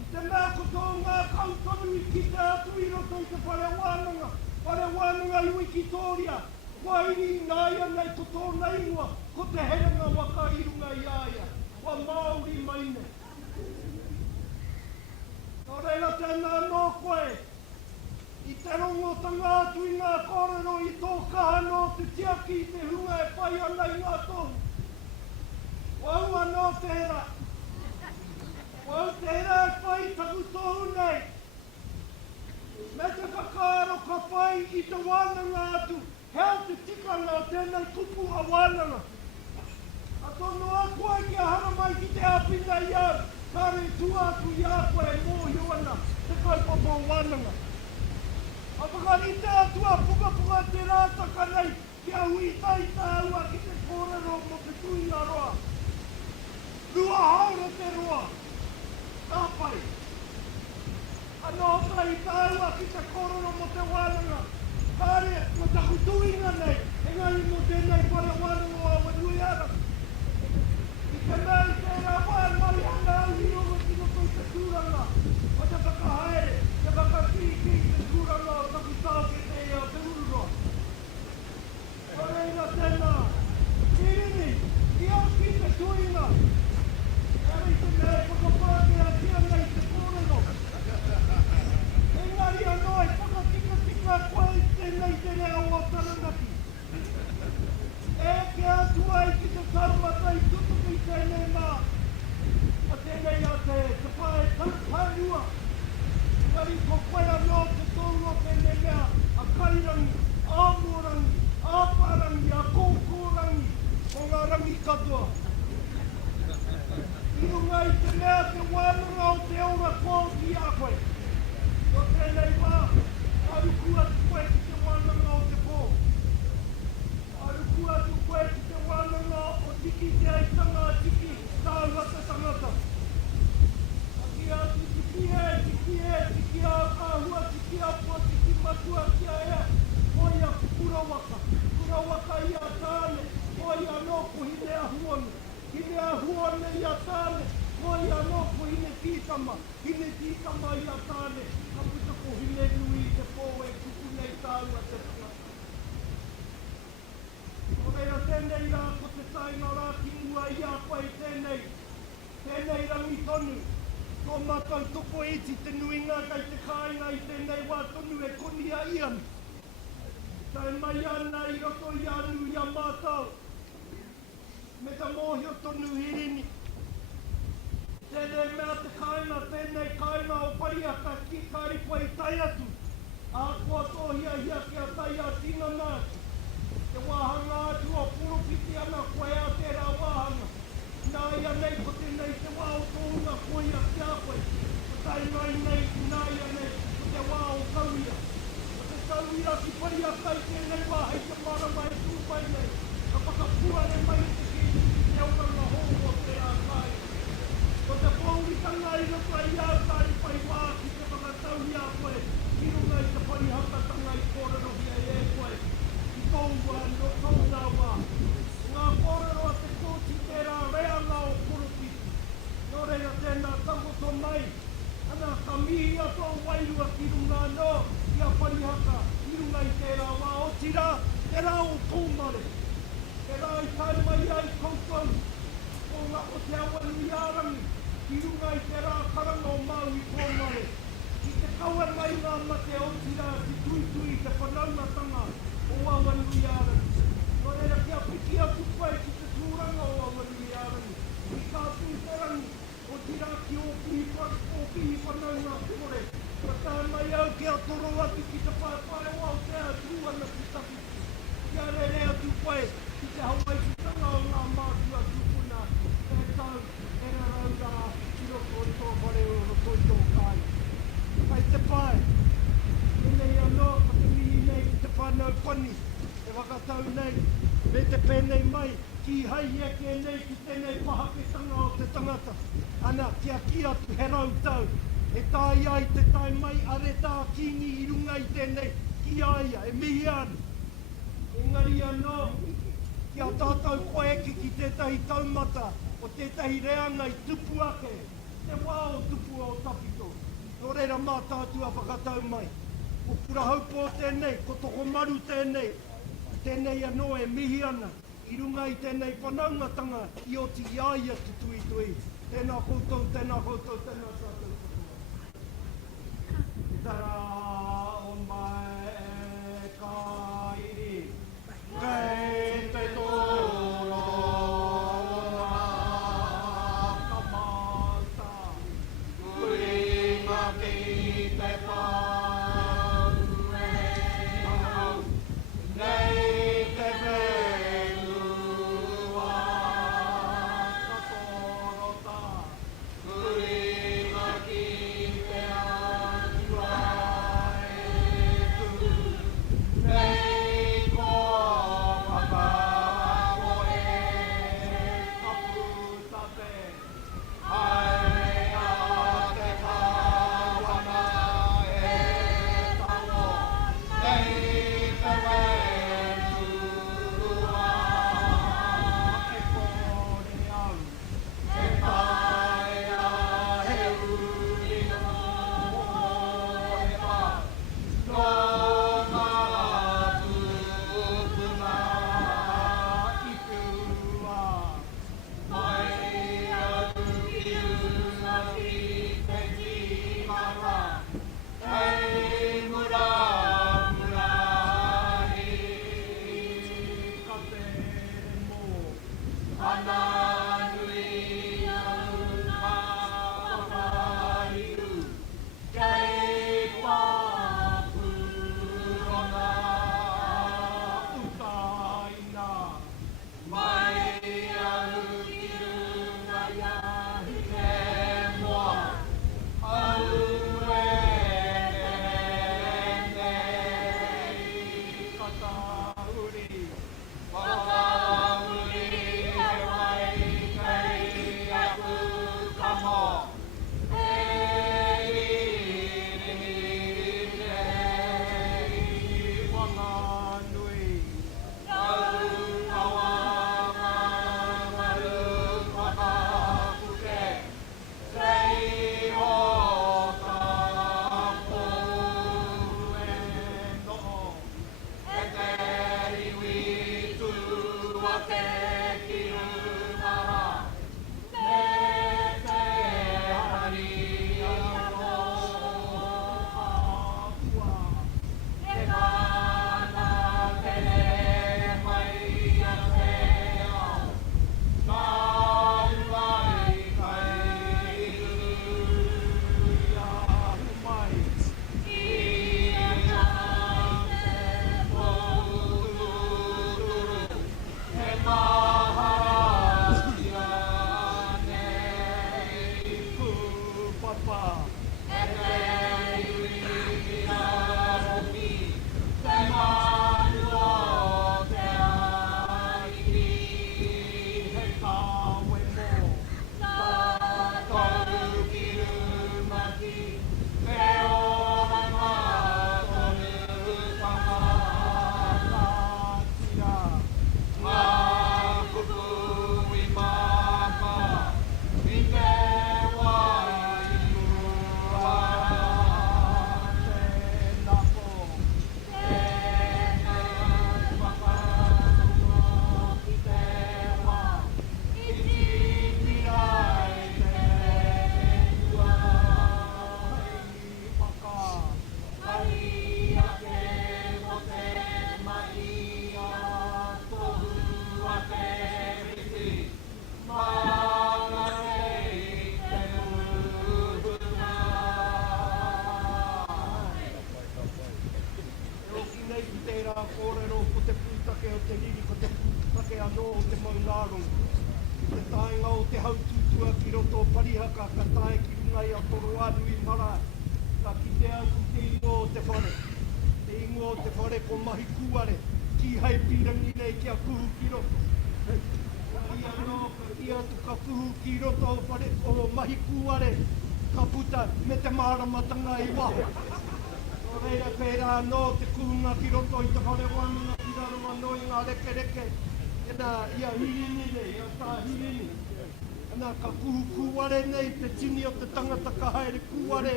I te mea koto ngā kau tonu i kite atu i roto i te whare Wānanga. Whare Wānanga i Wikitoria, wairi ngāia nei ko tōna ingoa, ko te herenga waka i runga i aia, wa Māori maine. Nō reira tēnā nō koe, i te rongo tanga atu i ngā kōrero i tō kaha nō te tiaki i te hunga e pai ana i ngā tohu. Waua nō tērā. Wau tērā e pai taku tohu nei. Me te kakaro ka pai i te Wānanga atu, heo te tikanga o tēnei kupu a Wānanga. A tono a koe ki a hara mai ki te apina i au, kare tu atu i a koe mōhio ana, te kaupapa o Wānanga. A whakari te atu a puka te rātaka nei, ki a hui tai tāua ki te kōrero mo te tuinga roa. Rua haura te roa, tā pai. Anō tai tāua ki te kōrero mo te Wānanga. Kāre, mo taku tuinga nei, engari mo tēnei whare Wānanga o Awanuiārangi. I te mea i tērā wā mai ana au i rongo ki roto i te tūranga. O te whakahaere, te whakakiki i te tūranga o taku tau ke te ea o te ururoa. O reira tēnā, Hirini, i au ki te tuinga. Kāre i te mea whakapāke a tia nei te kōrero. Engari anō e whakatika koe i tēnei te reo o taranaki. E ke atu ai ki te taumata i tutuki tēnei mā. A tēnei a te pae taupārua. Engari ko koe anō te tōrua tēnei mea a Kairangi, a Morangi, a Parangi, a Kōkōrangi, o ngā rangi katoa. I runga i te mea te Wānanga o Te Ora kōki a koe. O tēnei wā, aruku atu koe ki te Wānanga o te pō. Aruku atu koe ki te Wānanga o tiki te aitanga tiki, tāua te tangata. Aki atu tiki a āhua, tiki apua, tiki matua kia ea. Moi a kura waka i a tāne, moi anō ko hine ahuone. Hine ahuone i a tāne, moi anō ko hine tīkama i a tāne. Kaputa ko hine nui te pōwe kuku nei tāua te tangata. O reira tēnei rā ko te tainga rā ki mua i a koe tēnei rangi tonu. Ko mātou tupo iti te nuinga kai te kāinga i tēnei wā tonu e koni a ian. Tai mai ana i roto i anu i a mātou. Me ta mōhio tonu Hirini. Tēnei mea te kāinga, tēnei kāinga o pai pariaka ki kāri koe tai atu. A kua tohia hia kia tai a tinga mātu. Te wāhanga atu o purupiti ana koe a tērā wāhanga. Nā ia nei ko tēnei te wā o Ūhunga koe a kia koe. Ko tai ngai nei, nā ia nei, ko te wā o kauia. Ko te kauia ki pariaka i tēnei wā hei te marama e tūpai nei. Ka whakapuare mai te ki te oranga hō o te a kai. Ko te pōritanga i roto ai au tāri pai wā ki te whakatau i a koe. Ki runga i te parihakatanga i kōrero hia e koe. Ki tōua no tōna wā. Ngā kōrero a te kōti tērā reanga o Kurupiti. Nō reira tēnā tangoto mai. Ana ka mihi a tō wairua ki runga no. Ki a parihaka. Ki runga i tērā wā o tira. Tērā o tōmare. Tērā i tāre mai ai koutou. O ngā o te Awanuiārangi. Ki runga i te rā karanga o mau i tōmare. Ki te kaua mai ngā mate o tira ki tuitui te whanaungatanga o Awanuiārangi. Nō reira kia piki atu koe ki te tūranga o Awanuiārangi. Ki kā tūtarangi o tira ki opihi whanaunga kore. Ka tā mai au kia toro atu ki te whāwhare o Aoteatua na ki tahi. Kia rere atu koe ki te Hawaii ki tanga o ngā mātua tūpuna. E tau, e rarau rā. Ko i tō whare o ko i tō kai. Kai te pai. E nei anō, ko te mihi nei ki te whānau pani. E whakatau nei, me te pēnei mai, ki hai eke nei ki tēnei pahaketanga o te tangata. Ana, kia ki atu he rau tau. E tāi ai te tai mai, are tā kingi i runga i tēnei, ki aia, e mihi anu. Engari anō, kia tātou koeke ki tētahi taumata, o tētahi reanga i tupu ake. Te wā o tupu o tapito. Nō reira Mataatua whakatau mai. Ko pura haupo tēnei, ko toko maru tēnei. Tēnei anō e mihi ana. I runga i tēnei whanaungatanga i oti iaia te tui tui. Tēnā koutou, tēnā koutou, tēnā tātou koutou. Tara o mai e kairi. Kei te tōro. Kuri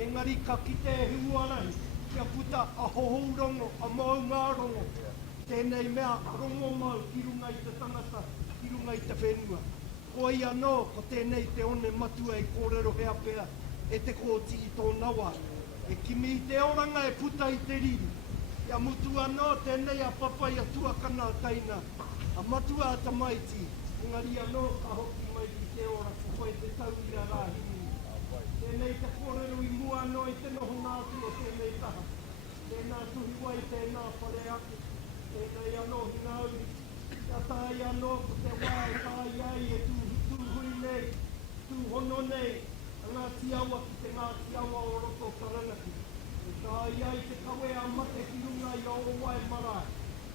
Engari ka kite huarai, kia puta a hohourongo, a maungarongo. Tēnei mea rongo mau ki runga I te tangata, ki runga I te whenua. Ko ia no, ko tēnei te one matua e kōrero hea pēr, e te kōti I tō nawa. E kimi I te oranga e puta I te riri. Ia mutua no, tēnei a papai a tuakana taina. A matua a tamaiti, engari no, ka hoki mai I te ora, ko koe te tauira rahi. Tēnei te kōrero I mua no I te noho nātu o tēnei taha. Tēnā tuhi wai tēnā whare aku. Tēnei anō hina uri. Kia tāi anō ko te wai tāi ai e tūhui nei, tūhono nei. A Ngāti Awa ki te Ngāti Awa o roto Taranaki. E tāi ai te kawe a mate ki runga I o wai marae.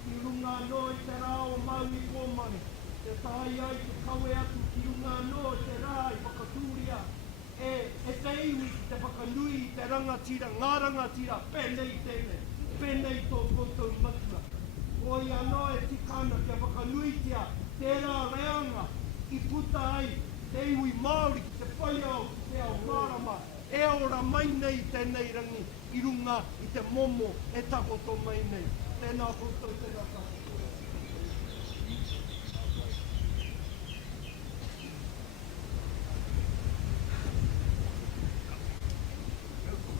Ki runga no I te rā o maui kōmare. Te tāi ai te kawe atu ki runga no I te rā I whakatūria. E te iwi te whakanui te rangatira, ngā rangatira, pēnei tēnei, pēnei tō koutou matua. O ia no e tikana kia whakanui tia, tērā reanga, I puta ai, te iwi Māori, te whaiau, te ao mārama, e ora mai nei tēnei rangi, I runga I te momo e takoto mai nei. Tēnā koutou tēnā tātou.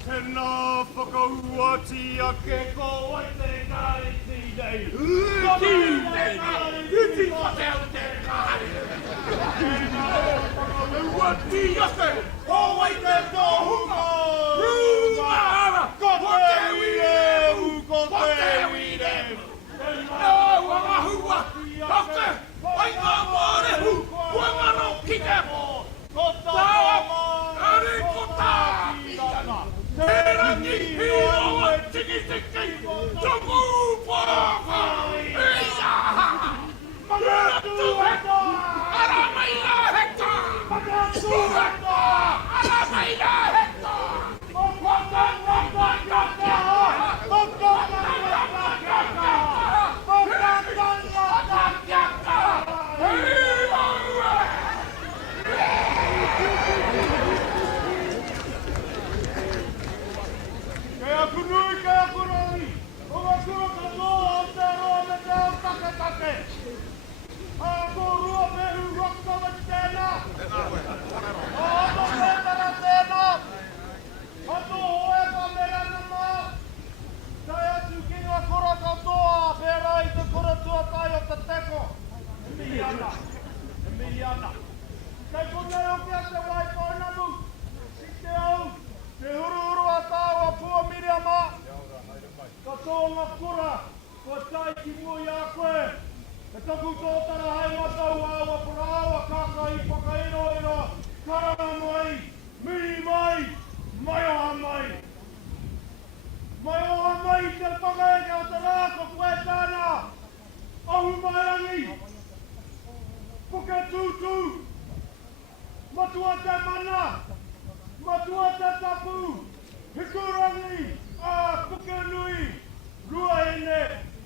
Tēnā whakauati a ke ko ai te kāre nei. Uti whateo te kāre. Tēnā whakauati a ke ko ai te Ūhunga. Rūnanga. Ko te wireu, ko te wireu. Nā wanga hua. Hake. Ai ngā mōrehu. Wangaro ki te mō. Ko tāma. Kare ko tā. Irirangi, Hiroa, tiki tiki, tuku pōka, ia! Mataatua heka, ara maila heka! Mataatua, ara maila heka! Oh, Matua te mana, matua te tapu, hikurangi, pukenui, rua ene,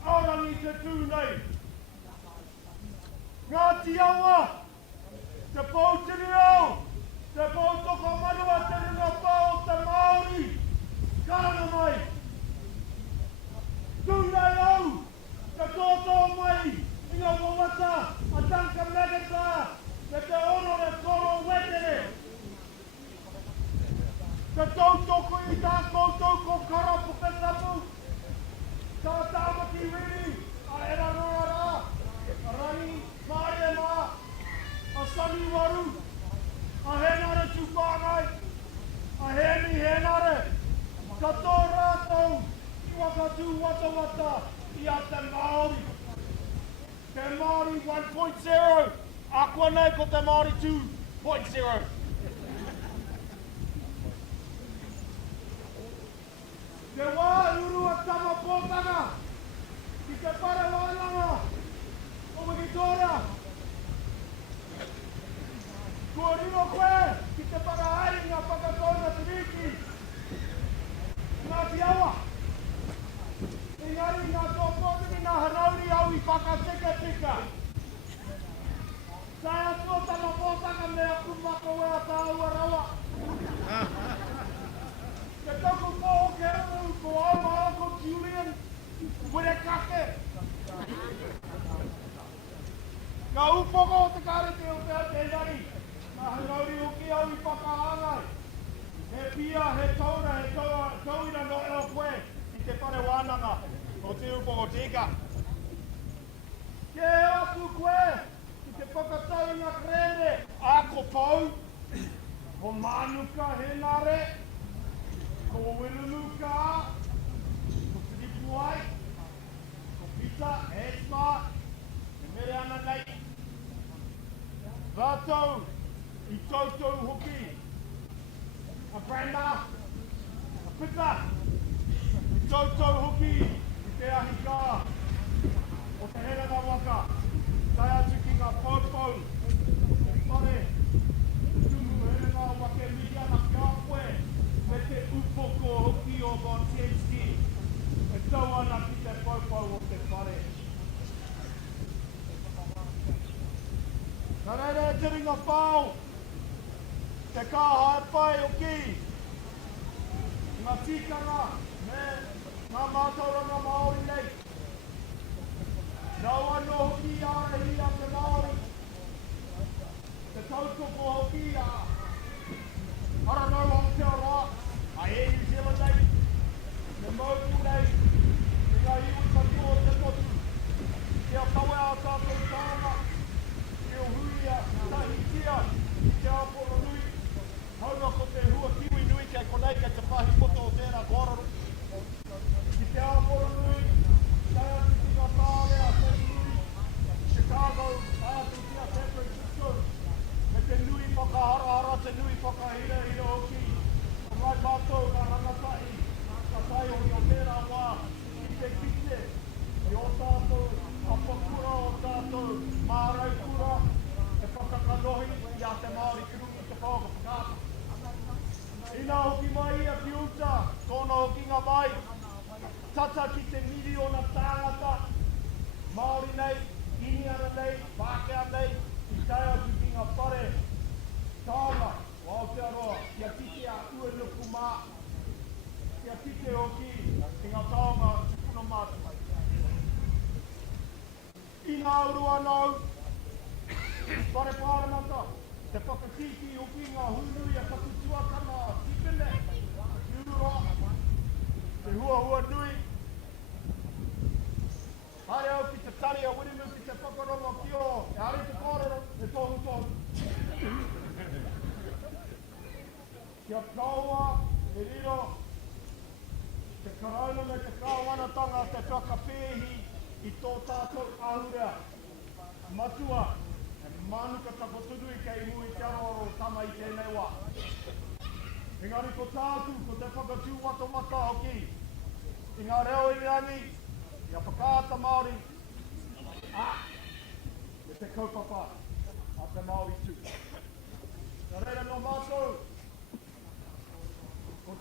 aorangi te tūnei. Ngāti Awa, te pōtiri au, te pōtoko manua te ringa pāo te Māori, kāna mai. Tūnei au, te tōtō mai, inga wawata, a tanka megata, me te oro re koro wetere. Te tautoko i tā koutou ko karapu pe tapu, tā tāmaki rini, a era roa rā, a rangi, Māre mā, a sani waru, a henare tūpāngai, a heni henare, ka tō rātou, i whakatū wata i a te Māori. Te Māori 1.0, a kua nei ko te Māori 2.0. Te wā urua tama pōtanga, ki te pare Wānanga, o Wikitora. Kua rino koe, ki te paraharinga whakatōna te riki. Ngāti Awa. Engari ngā tō pōtini ngā harauri au i whakatika. Sai atua tama pōtanga mea kumako wea tā ua rawa. Te toku pōho ke uru ko au maoko Julian Whakeke. Ngā upoko o te karete o te engari. Ngā harauri uki au i whakahangai. He pia, he taura, he tauira no eo koe i te whare Wānanga o te upoko tika. Ke aku koe i te whakataunga krene a ko pau, ko Mānuka henare, ko Wirunuka, ko Piripuai, ko Pita, Esma, e mere ana nei. Rātou i tautou hoki, a Brenda, a Pita, i tautou hoki i te ahi kā, o te heranga waka, tai atu ki ngā paupau, o te whare, te tumu heranga wake miana kia koe, me te upoko hoki o Mātienski, e tau ana ki te paupau o te whare. Nā reire te ringa whāo, te kāhae pai o ki, ngā tikanga, me ngā mātauranga Māori nei. Nau anō hoki ārehi a te Māori, te tautoko hoki a Aranau Aotearoa, a New Zealand nei, te Mauku nei, te ngā iwi tatua o te motu, kia kawe a tātou tāma, kia hui a tahitia, kia aporo nui, hauna ko te hua kiwi nui kei konei kei te whahi poto o tērā kōraro. Ki te aporo nui, tai atu ki ngā tāre a te nui, Chicago, tai atu ki a San Francisco, me te nui whakaharahara, te nui whakahira hoki, o ngai mātou ngā rangatahi, ka tai honi o tērā wā, ki te kite, i o tātou, apakura o tātou, māraikura, e whakakanohi i a te Māori kirungi te whakapakata. Ina hoki mai ia ki uta, tōna hoki ngā mai, tata ki te miliona tāngata, Māori nei, Iniara nei, Pākehā nei, i tai atu ki ngā whare, tāma, o Aotearoa, kia tite a Ūhunga mā, kia tite hoki ki ngā taonga tupuna mātu. Ina urua nau, whare pāranata, te whakatiki hoki ngā hunui a takutuatana a Tipene, Urura, te hua nui. Haere au ki te tari a Wirimu ki te whakarongo ki o, e hari te kōrero, e tohu. Kia kaua, e riro, te karauna me te kāwanatanga te whakapēhi i tō tātou ahurea. Matua, e Mānuka takotunui kei mui te aroro tama i tēnei wā. Engari ko tātu, ko te whakatū wata hoki, i ngā reo Irirangi, i a whakaata Māori, e te kaupapa a te Māori tū. Nā reira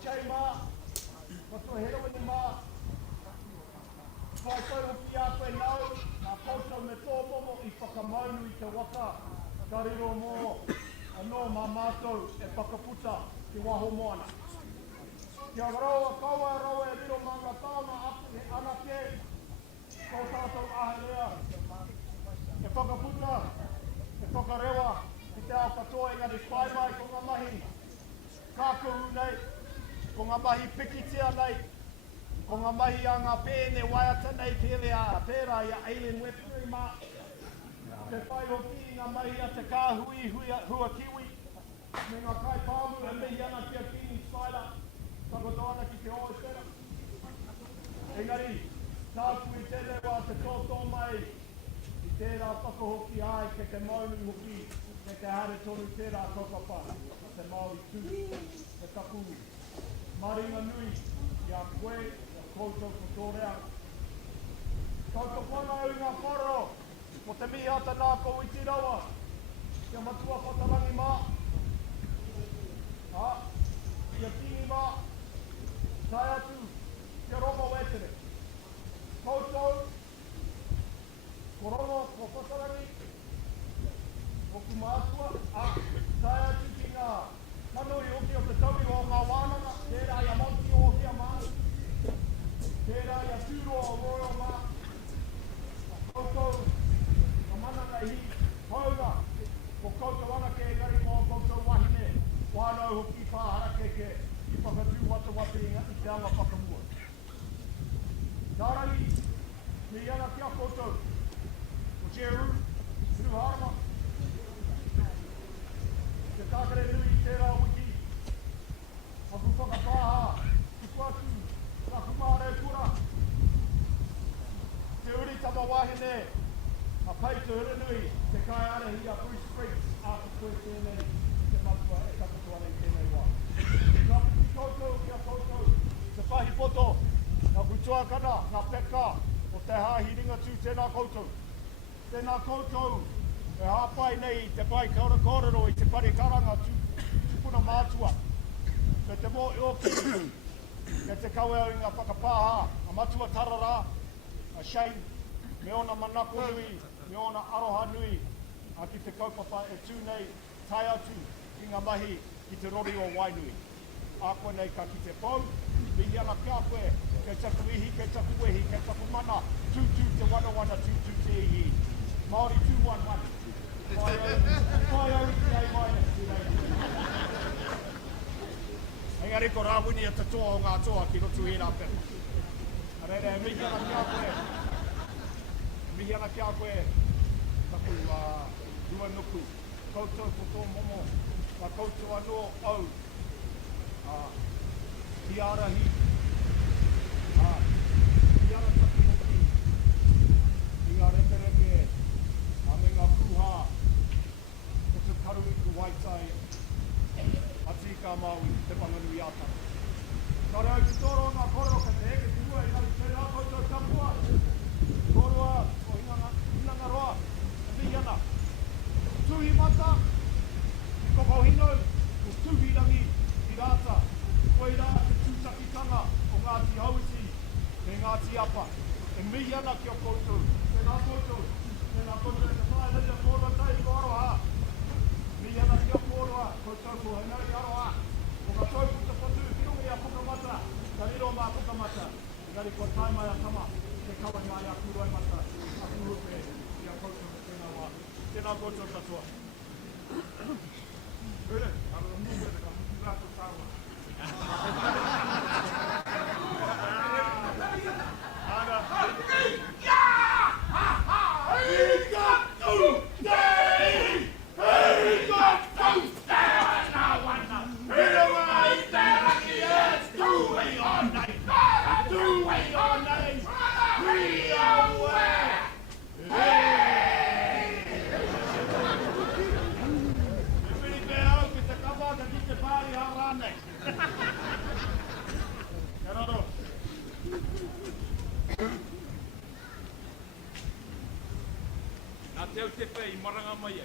chai mā, koto heroini mā, whai koe hoki a koe nau, nā koutou me tō momo I whakamaunu I te waka, ka riro mō anō mā mātou e whakaputa ki waho moana. Kia raua kaua raua e riro manga tāna aku he anake, kau tātou ahalea, e whakaputa, e whakarewa, ki te ao katoa engari whai mai ko ngā mahi kākuru nei, ko ngā mahi pikitia nei, ko ngā mahi a ngā pēne waiata nei pēle a pēra I a Aileen Wepuri mā, te whai hoki I ngā mahi a te kāhui hua kiwi, me ngā kai pāmu e mihi ana kia kini spider, whakatāna ki te oi pēra. Engari, tāku I tēne wā te tōtō mai, I tērā whakahoki ai ke te maunu hoki, ke te hare tonu tērā kaupapa, te Māori tū, te tapuru. Maringa nui, I a koe, I a koutou kotorea. Koutou whanga I ngā wharo, mo te mihi ata nā kou I tiraua, kia matua whatarangi mā, kia tini mā, tai atu, kia rongo wetere. Koutou, ko rongo, ko whatarangi, Oku Mātua, tai atu ki ngā tanui hoki o te tauri o ngā Wānanga, tērā I a Monti o hoki a Mānu, tērā I a Tūro o Royal Mā, koutou, ka mananga I Ūhunga, ko koutou anake e ngari mō koutou wahine, wānau hoki Whakeke, I whakatū wata wate I te anga whakamua. Tārangi, me iana kia koutou, o Jeru, Rūharama, te tākare nui I tērā wiki, haku whakapāha, ki kuatu, raku māreu kura, te uri tama wahine, a pai te hura nui, te kai arehi a Bruce Springs, āta koe tēnei, te matua e kaputua nei tēnei wā. Ka piti koutou, kia koutou, te whahi poto, ngā kutuakana, ngā peka, o te hāhiringa tū tēnā koutou. Tēnā koutou, e hāpai nei te pai kaura kōrero I te pare karanga tūpuna mātua. Me te mō ioki, me te kaueo I ngā whakapāha, a matua tarara, a Shane, me ona manako nui, me ona aroha nui, a ki te kaupapa e tū nei, tai atu, I ngā mahi, ki te rori o Wainui. A koe nei ka ki te pau, mihi ana kia koe, ke taku ihi, ke taku wehi, ke taku mana, tūtū te wanawana, tūtū te ihi. Māori 211. Whai au ki ai maina, tūrei. Engari ko rāwini e te toa o ngā toa ki rotu I rā pera. Arere, mihi ana kia koe. Mihi ana kia koe. Taku rua nuku. Koutou koto momo. Ka koutou anō au. Tiarahi. Tiara taki hoki. I ngā rekereke. A me ngā kuha. O te karu I ku waitai. Atika Maui, te Whanganuiāta. Ka reo ki tōro ngā koro ka te heke tua I nau te rā koutou tapua. Koroa o Hinanga roa. E mihi ana. Tuhi mata. I kokauhino. O tuhirangi I rāta. Koe rā te tūtakitanga o Ngāti Awa me Ngāti Awa. E mihi ana ki o koutou. Tēnā koutou. Tēnā koutou. Te whae hea kōra tai ko aroha. Mihi ana ki o kōroa. Koutou ko hainari aroha. Ko ka tau puta potu. Hirungi a pukamata. Ka riro mā pukamata. Engari ko tai mai a tama. Te kawa mai a kuroi mata. A kuhupe. I a koutou me tēnā wā. Tēnā koutou katoa. Hore. Aro mungu e te ka mutu rātou tāua. Teu te pei, maranga mai e.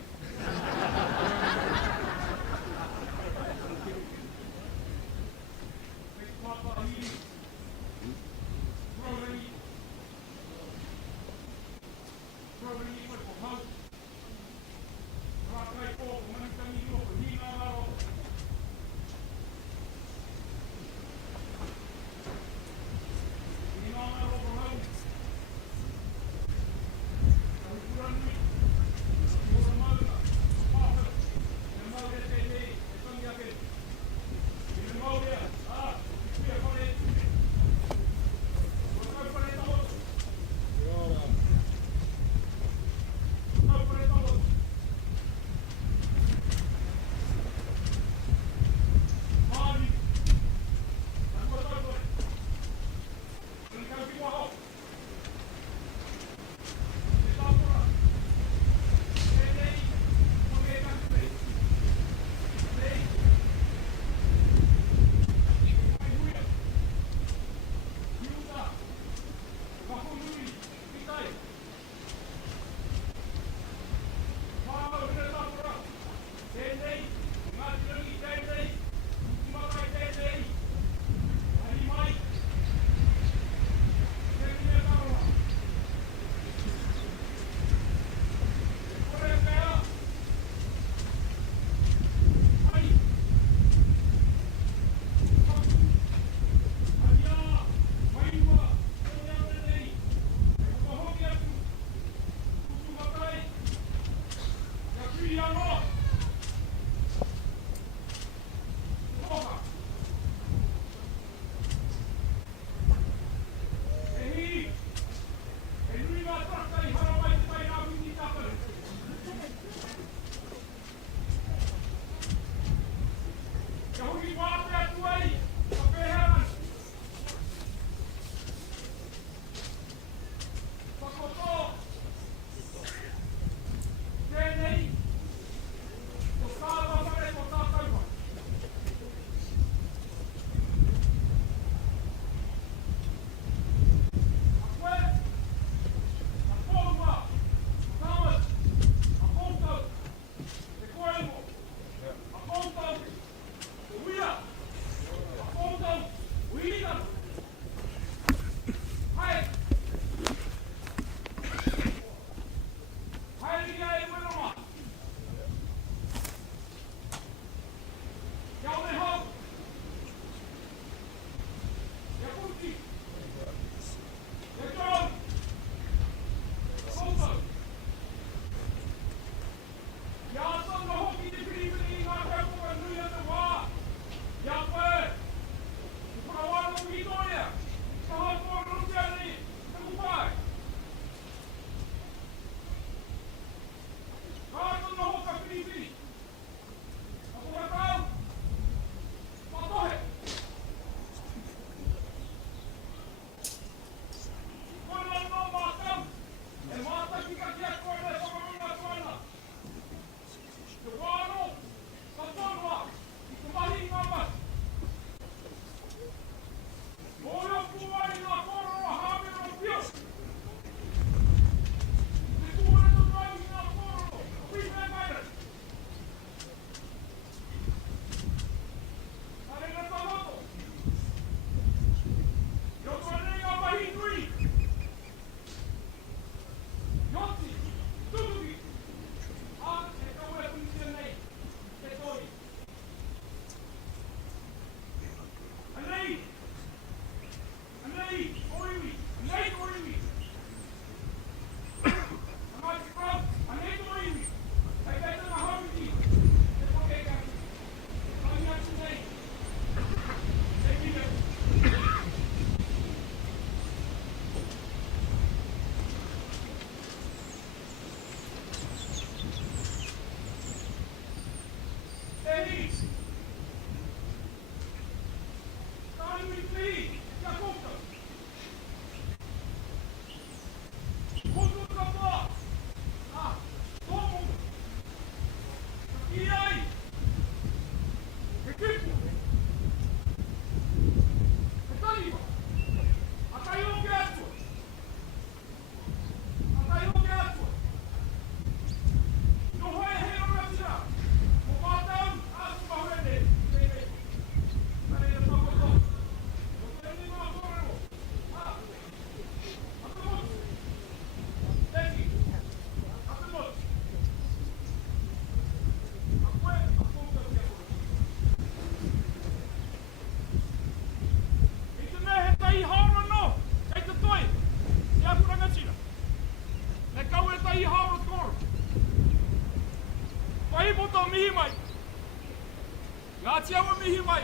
Ngāti Awa mihi mai.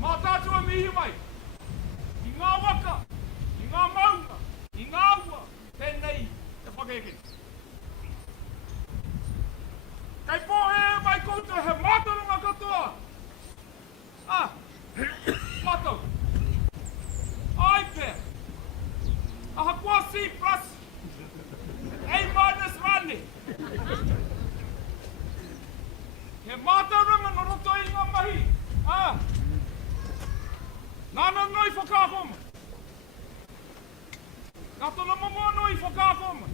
Mataatua mihi mai. I ngā waka, i ngā maunga, i ngā ua, tēnei te whakaeke. Kai pō mai koutou he mātarunga katoa. Mātou. Ai pēr. Aha kua C plus. A minus rane. He mātarunga no roto i ngā mahi. Nāna noi whakākoma. Ngā tona momo noi whakākoma.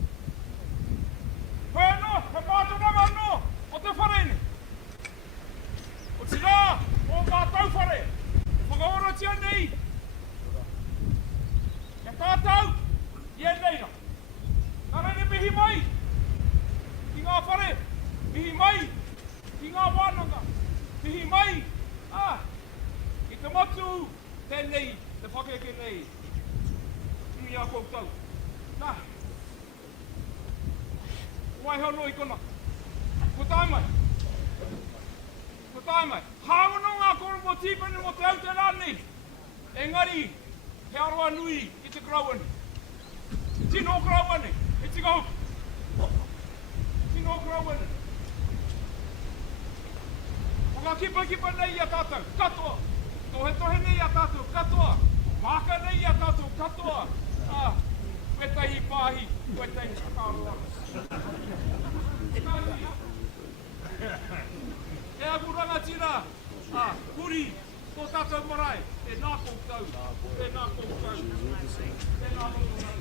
Koe no, he mātarunga no, o te wharene. O tina, o ngā tau whare. Whakaorotia nei. He tātau, i e neira. Nā rene mihi mai. I ngā whare, mihi mai. I ngā Wānanga, mihi mai. I te matu, tēnei, te whakaeke nei. Nui a koutou. Nā. Wai hau noi kona. Ko tai mai. Ko tai mai. Hāono ngā koro mo tīpani mo te Aotearangi. Engari, he aroa nui i te krauani. Tino krauani, e tika hoki. Tino krauani. Kipa nei a tātou, katoa. Tohe nei a tātou, katoa. Māka nei a tātou, katoa. Koe tahi pāhi, koe tahi whakaroa. E a kuranga tira, kuri, tō tātou marae, e nā koutou, e nā koutou, e nā koutou.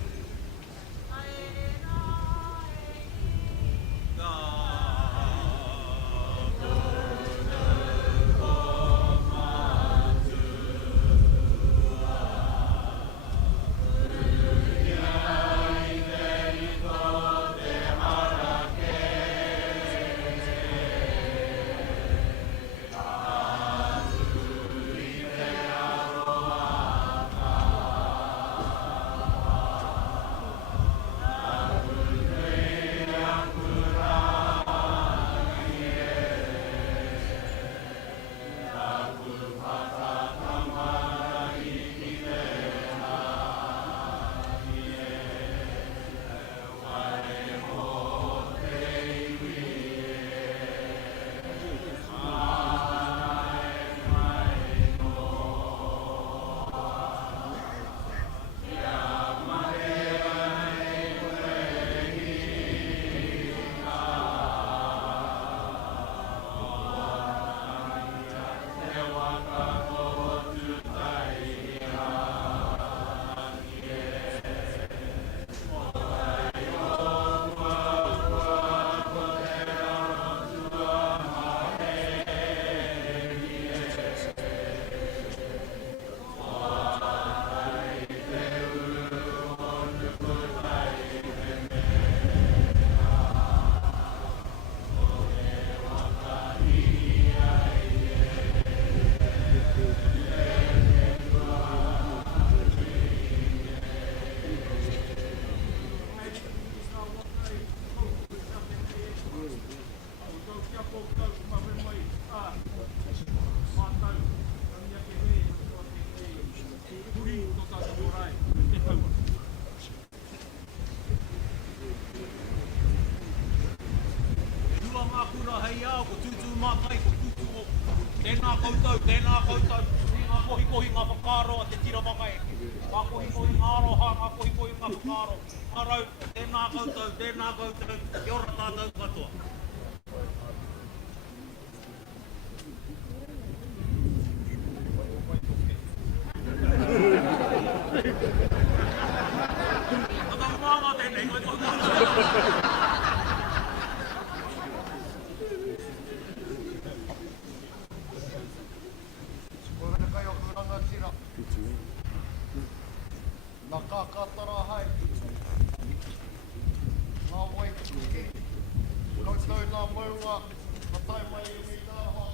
Tēnā koutou, ngā kohi ngā whakaroa te tira Whakaeke. Ngā kohi ngā aroha, ngā kohi ngā whakaro. Arau, tēnā koutou, ki ora tātou katoa. Ngā tēnei, ngā tō. Nā kākatara hai. Nā wai kuki. Koutou nā maunga. Ka tai mai i mi tāha.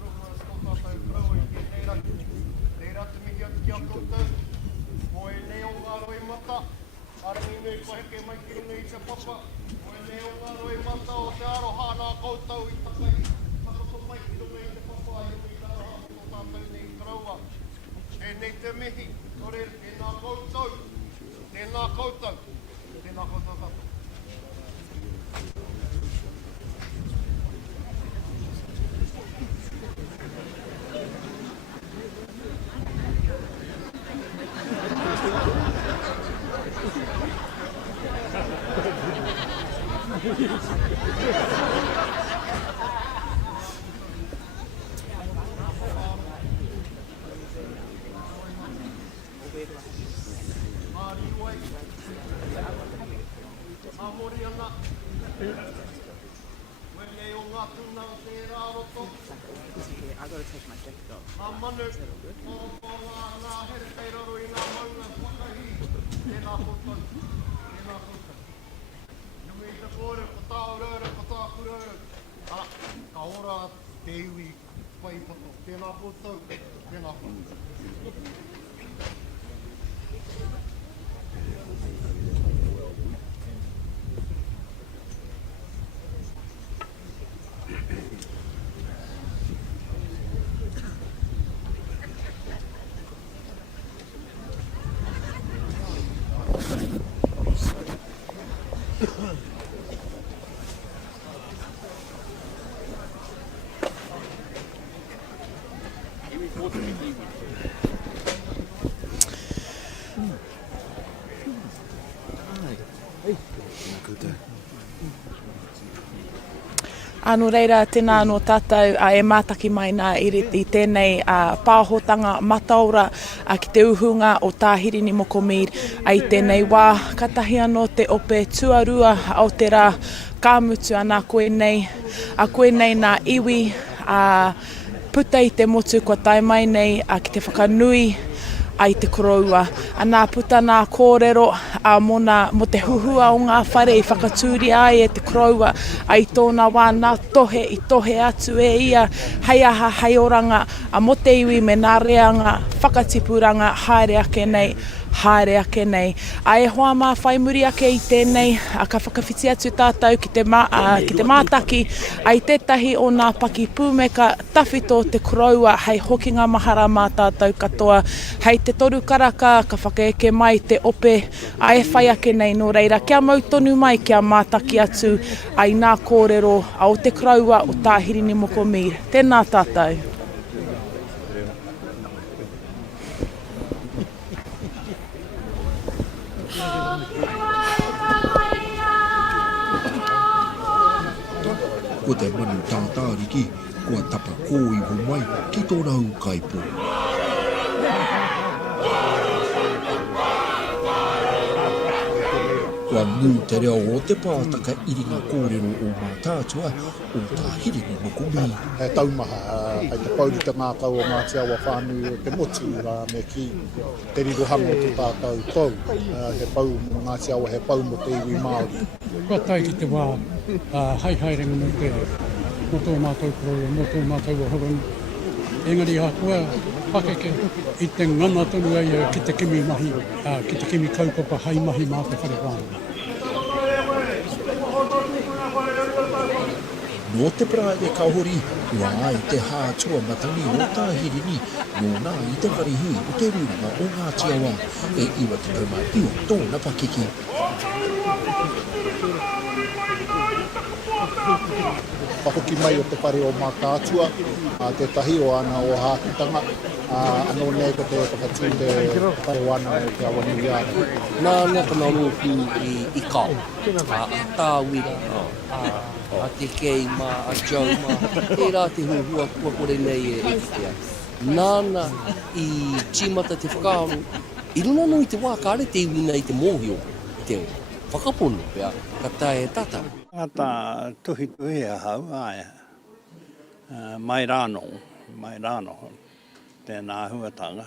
Rūnanga sto tātou krau i ki Irirangi. Reira te mihi atu ki a koutou. Mo e neo ngā roi mata. Arangi nei whaheke mai ki runga i te papa. Mo e neo ngā roi mata o te aroha nā koutou i takai. Whakato mai ki runga i te papa i mi tāha. te mihi, ore tēnā koutou, tēnā koutou, tēnā koutou tātou. Ka ora te iwi pai pato. Tēnā koutou, tēnā koutou. Anu reira, tēnā anō tātou e mātaki mai nā i tēnei pāhotanga Mataatua ki te Ūhunga o tā Hirini Moko Mead ai tēnei wā katahi anō te ope tuarua o te rā kāmutu ana koenei. A koenei nā iwi puta i te motu kua tai mai nei ki te whakanui ai te koroua. Nā puta nā kōrero mo te huhua o ngā whare i whakatūri ai e te koroua ai tōna wā nā tohe i tohe atu e ia hei aha hei oranga mo te iwi me nā reanga whakatipuranga haere ake nei. Haere ake nei. A e hoa mā whai muri ake i tēnei, ka whakawhiti atu tātou ki te mātaki, ai tētahi o nā paki pūmeka tawhito te koroua, hei hokinga mahara mā tātou katoa, hei te toru karaka, ka whakaeke mai te ope, a e whai ake nei no reira, kia mau tonu mai kia mātaki atu, ai nā kōrero o te koroua o tā Hirini Moko Mead. Tēnā tātou. Ko te manu tātāriki, kua tapa kōiho mai ki tōna kaipo. Kua ngū te reo o te pātaka iringa kōrero o Mataatua o tā Hirini Moko Mead. He taumaha, hei te paurita ngā kau o Ngāti Awa whānui o te motu me ki te rirohanga o te tātou tau. He pau mo Ngāti Awa, he pau mo te iwi Māori. Kua tai ki te wā, haihairenga no te tō mātou koroia, mo tō mātou o Hurunga. Engari ha kua Whakaeke i te ngana tonu ai ki te kimi mahi, ki te kimi kaupapa hai mahi mā te whare Wānanga. No te pra e kahori, ua ai te hātua matangi o tā Hirini, no nā i te wharihui o te Rūnanga o Ngāti Awa, e iwa te kauma i o tōna Whakaeke. Whahoki mai o te whare o Mataatua, te tahi o ana o hākitanga, anō nei ko te whakatū te whare Wānanga o te Awanuiārangi. Nāna ka nōku i kau, a tāwira, a te kei mā, a jau mā, e rā te huhua kua kore nei e ikitea. Nāna i tīmata te whakaaro, i runa no i te wā kāre te iwina i te mōhio, te whakapono, pia, ka tae tata. Ata tuhi tuhi a hau, ai, mai rāno, tēnā huatanga.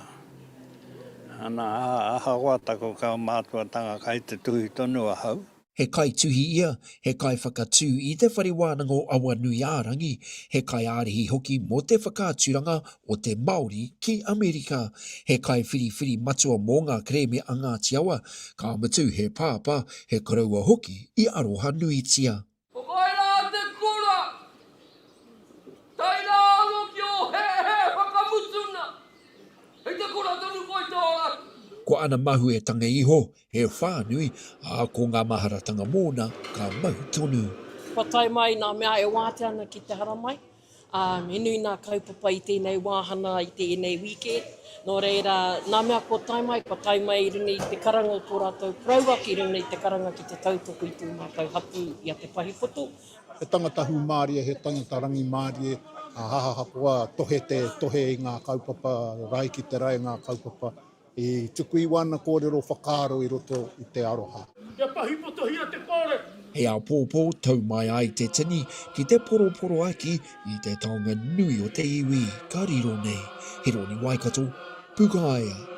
Ana aha wata ko ka mātuatanga kai te tuhi tonu a hau. He kai tuhi ia, he kai whakatū i te whare Wānanga o Awanuiārangi, he kai ārehi hoki mo te whakāturanga o te Māori ki Amerika. He kai whiriwhiri matua mō ngā kreme a Ngāti Awa, ka matu he pāpā, he karaua hoki i aroha nuitia. O kai rā te kura, tai rā ango ki o he whakamutuna. Hei te kura tonu koe tō Ko ana mahu e tanga iho, he whānui, a ko ngā maharatanga mōna, ka mahu tonu. Ko tai mai nā mea e wāte ana ki te hara mai. E nui nā kaupapa i tēnei wāhana i tēnei weekend. Nō reira, nā mea ko tai mai i ringi i te karanga o tō rātou prauwaki i ringi i te karanga ki te tautoko i tū mātou hatu i a te pahipoto. He tangata hu Mārie, he tangata rangi Mārie, a hahahakoa tohe i ngā kaupapa, rai ki te rai ngā kaupapa, i tuku i wana kōrero whakaaro i roto i te aroha. Te pahipoto hia te kore. He a pōpō tau mai ai te tini ki te poroporo aki i te taonga nui o te iwi, ka riro nei. He roni waikato, pukaia.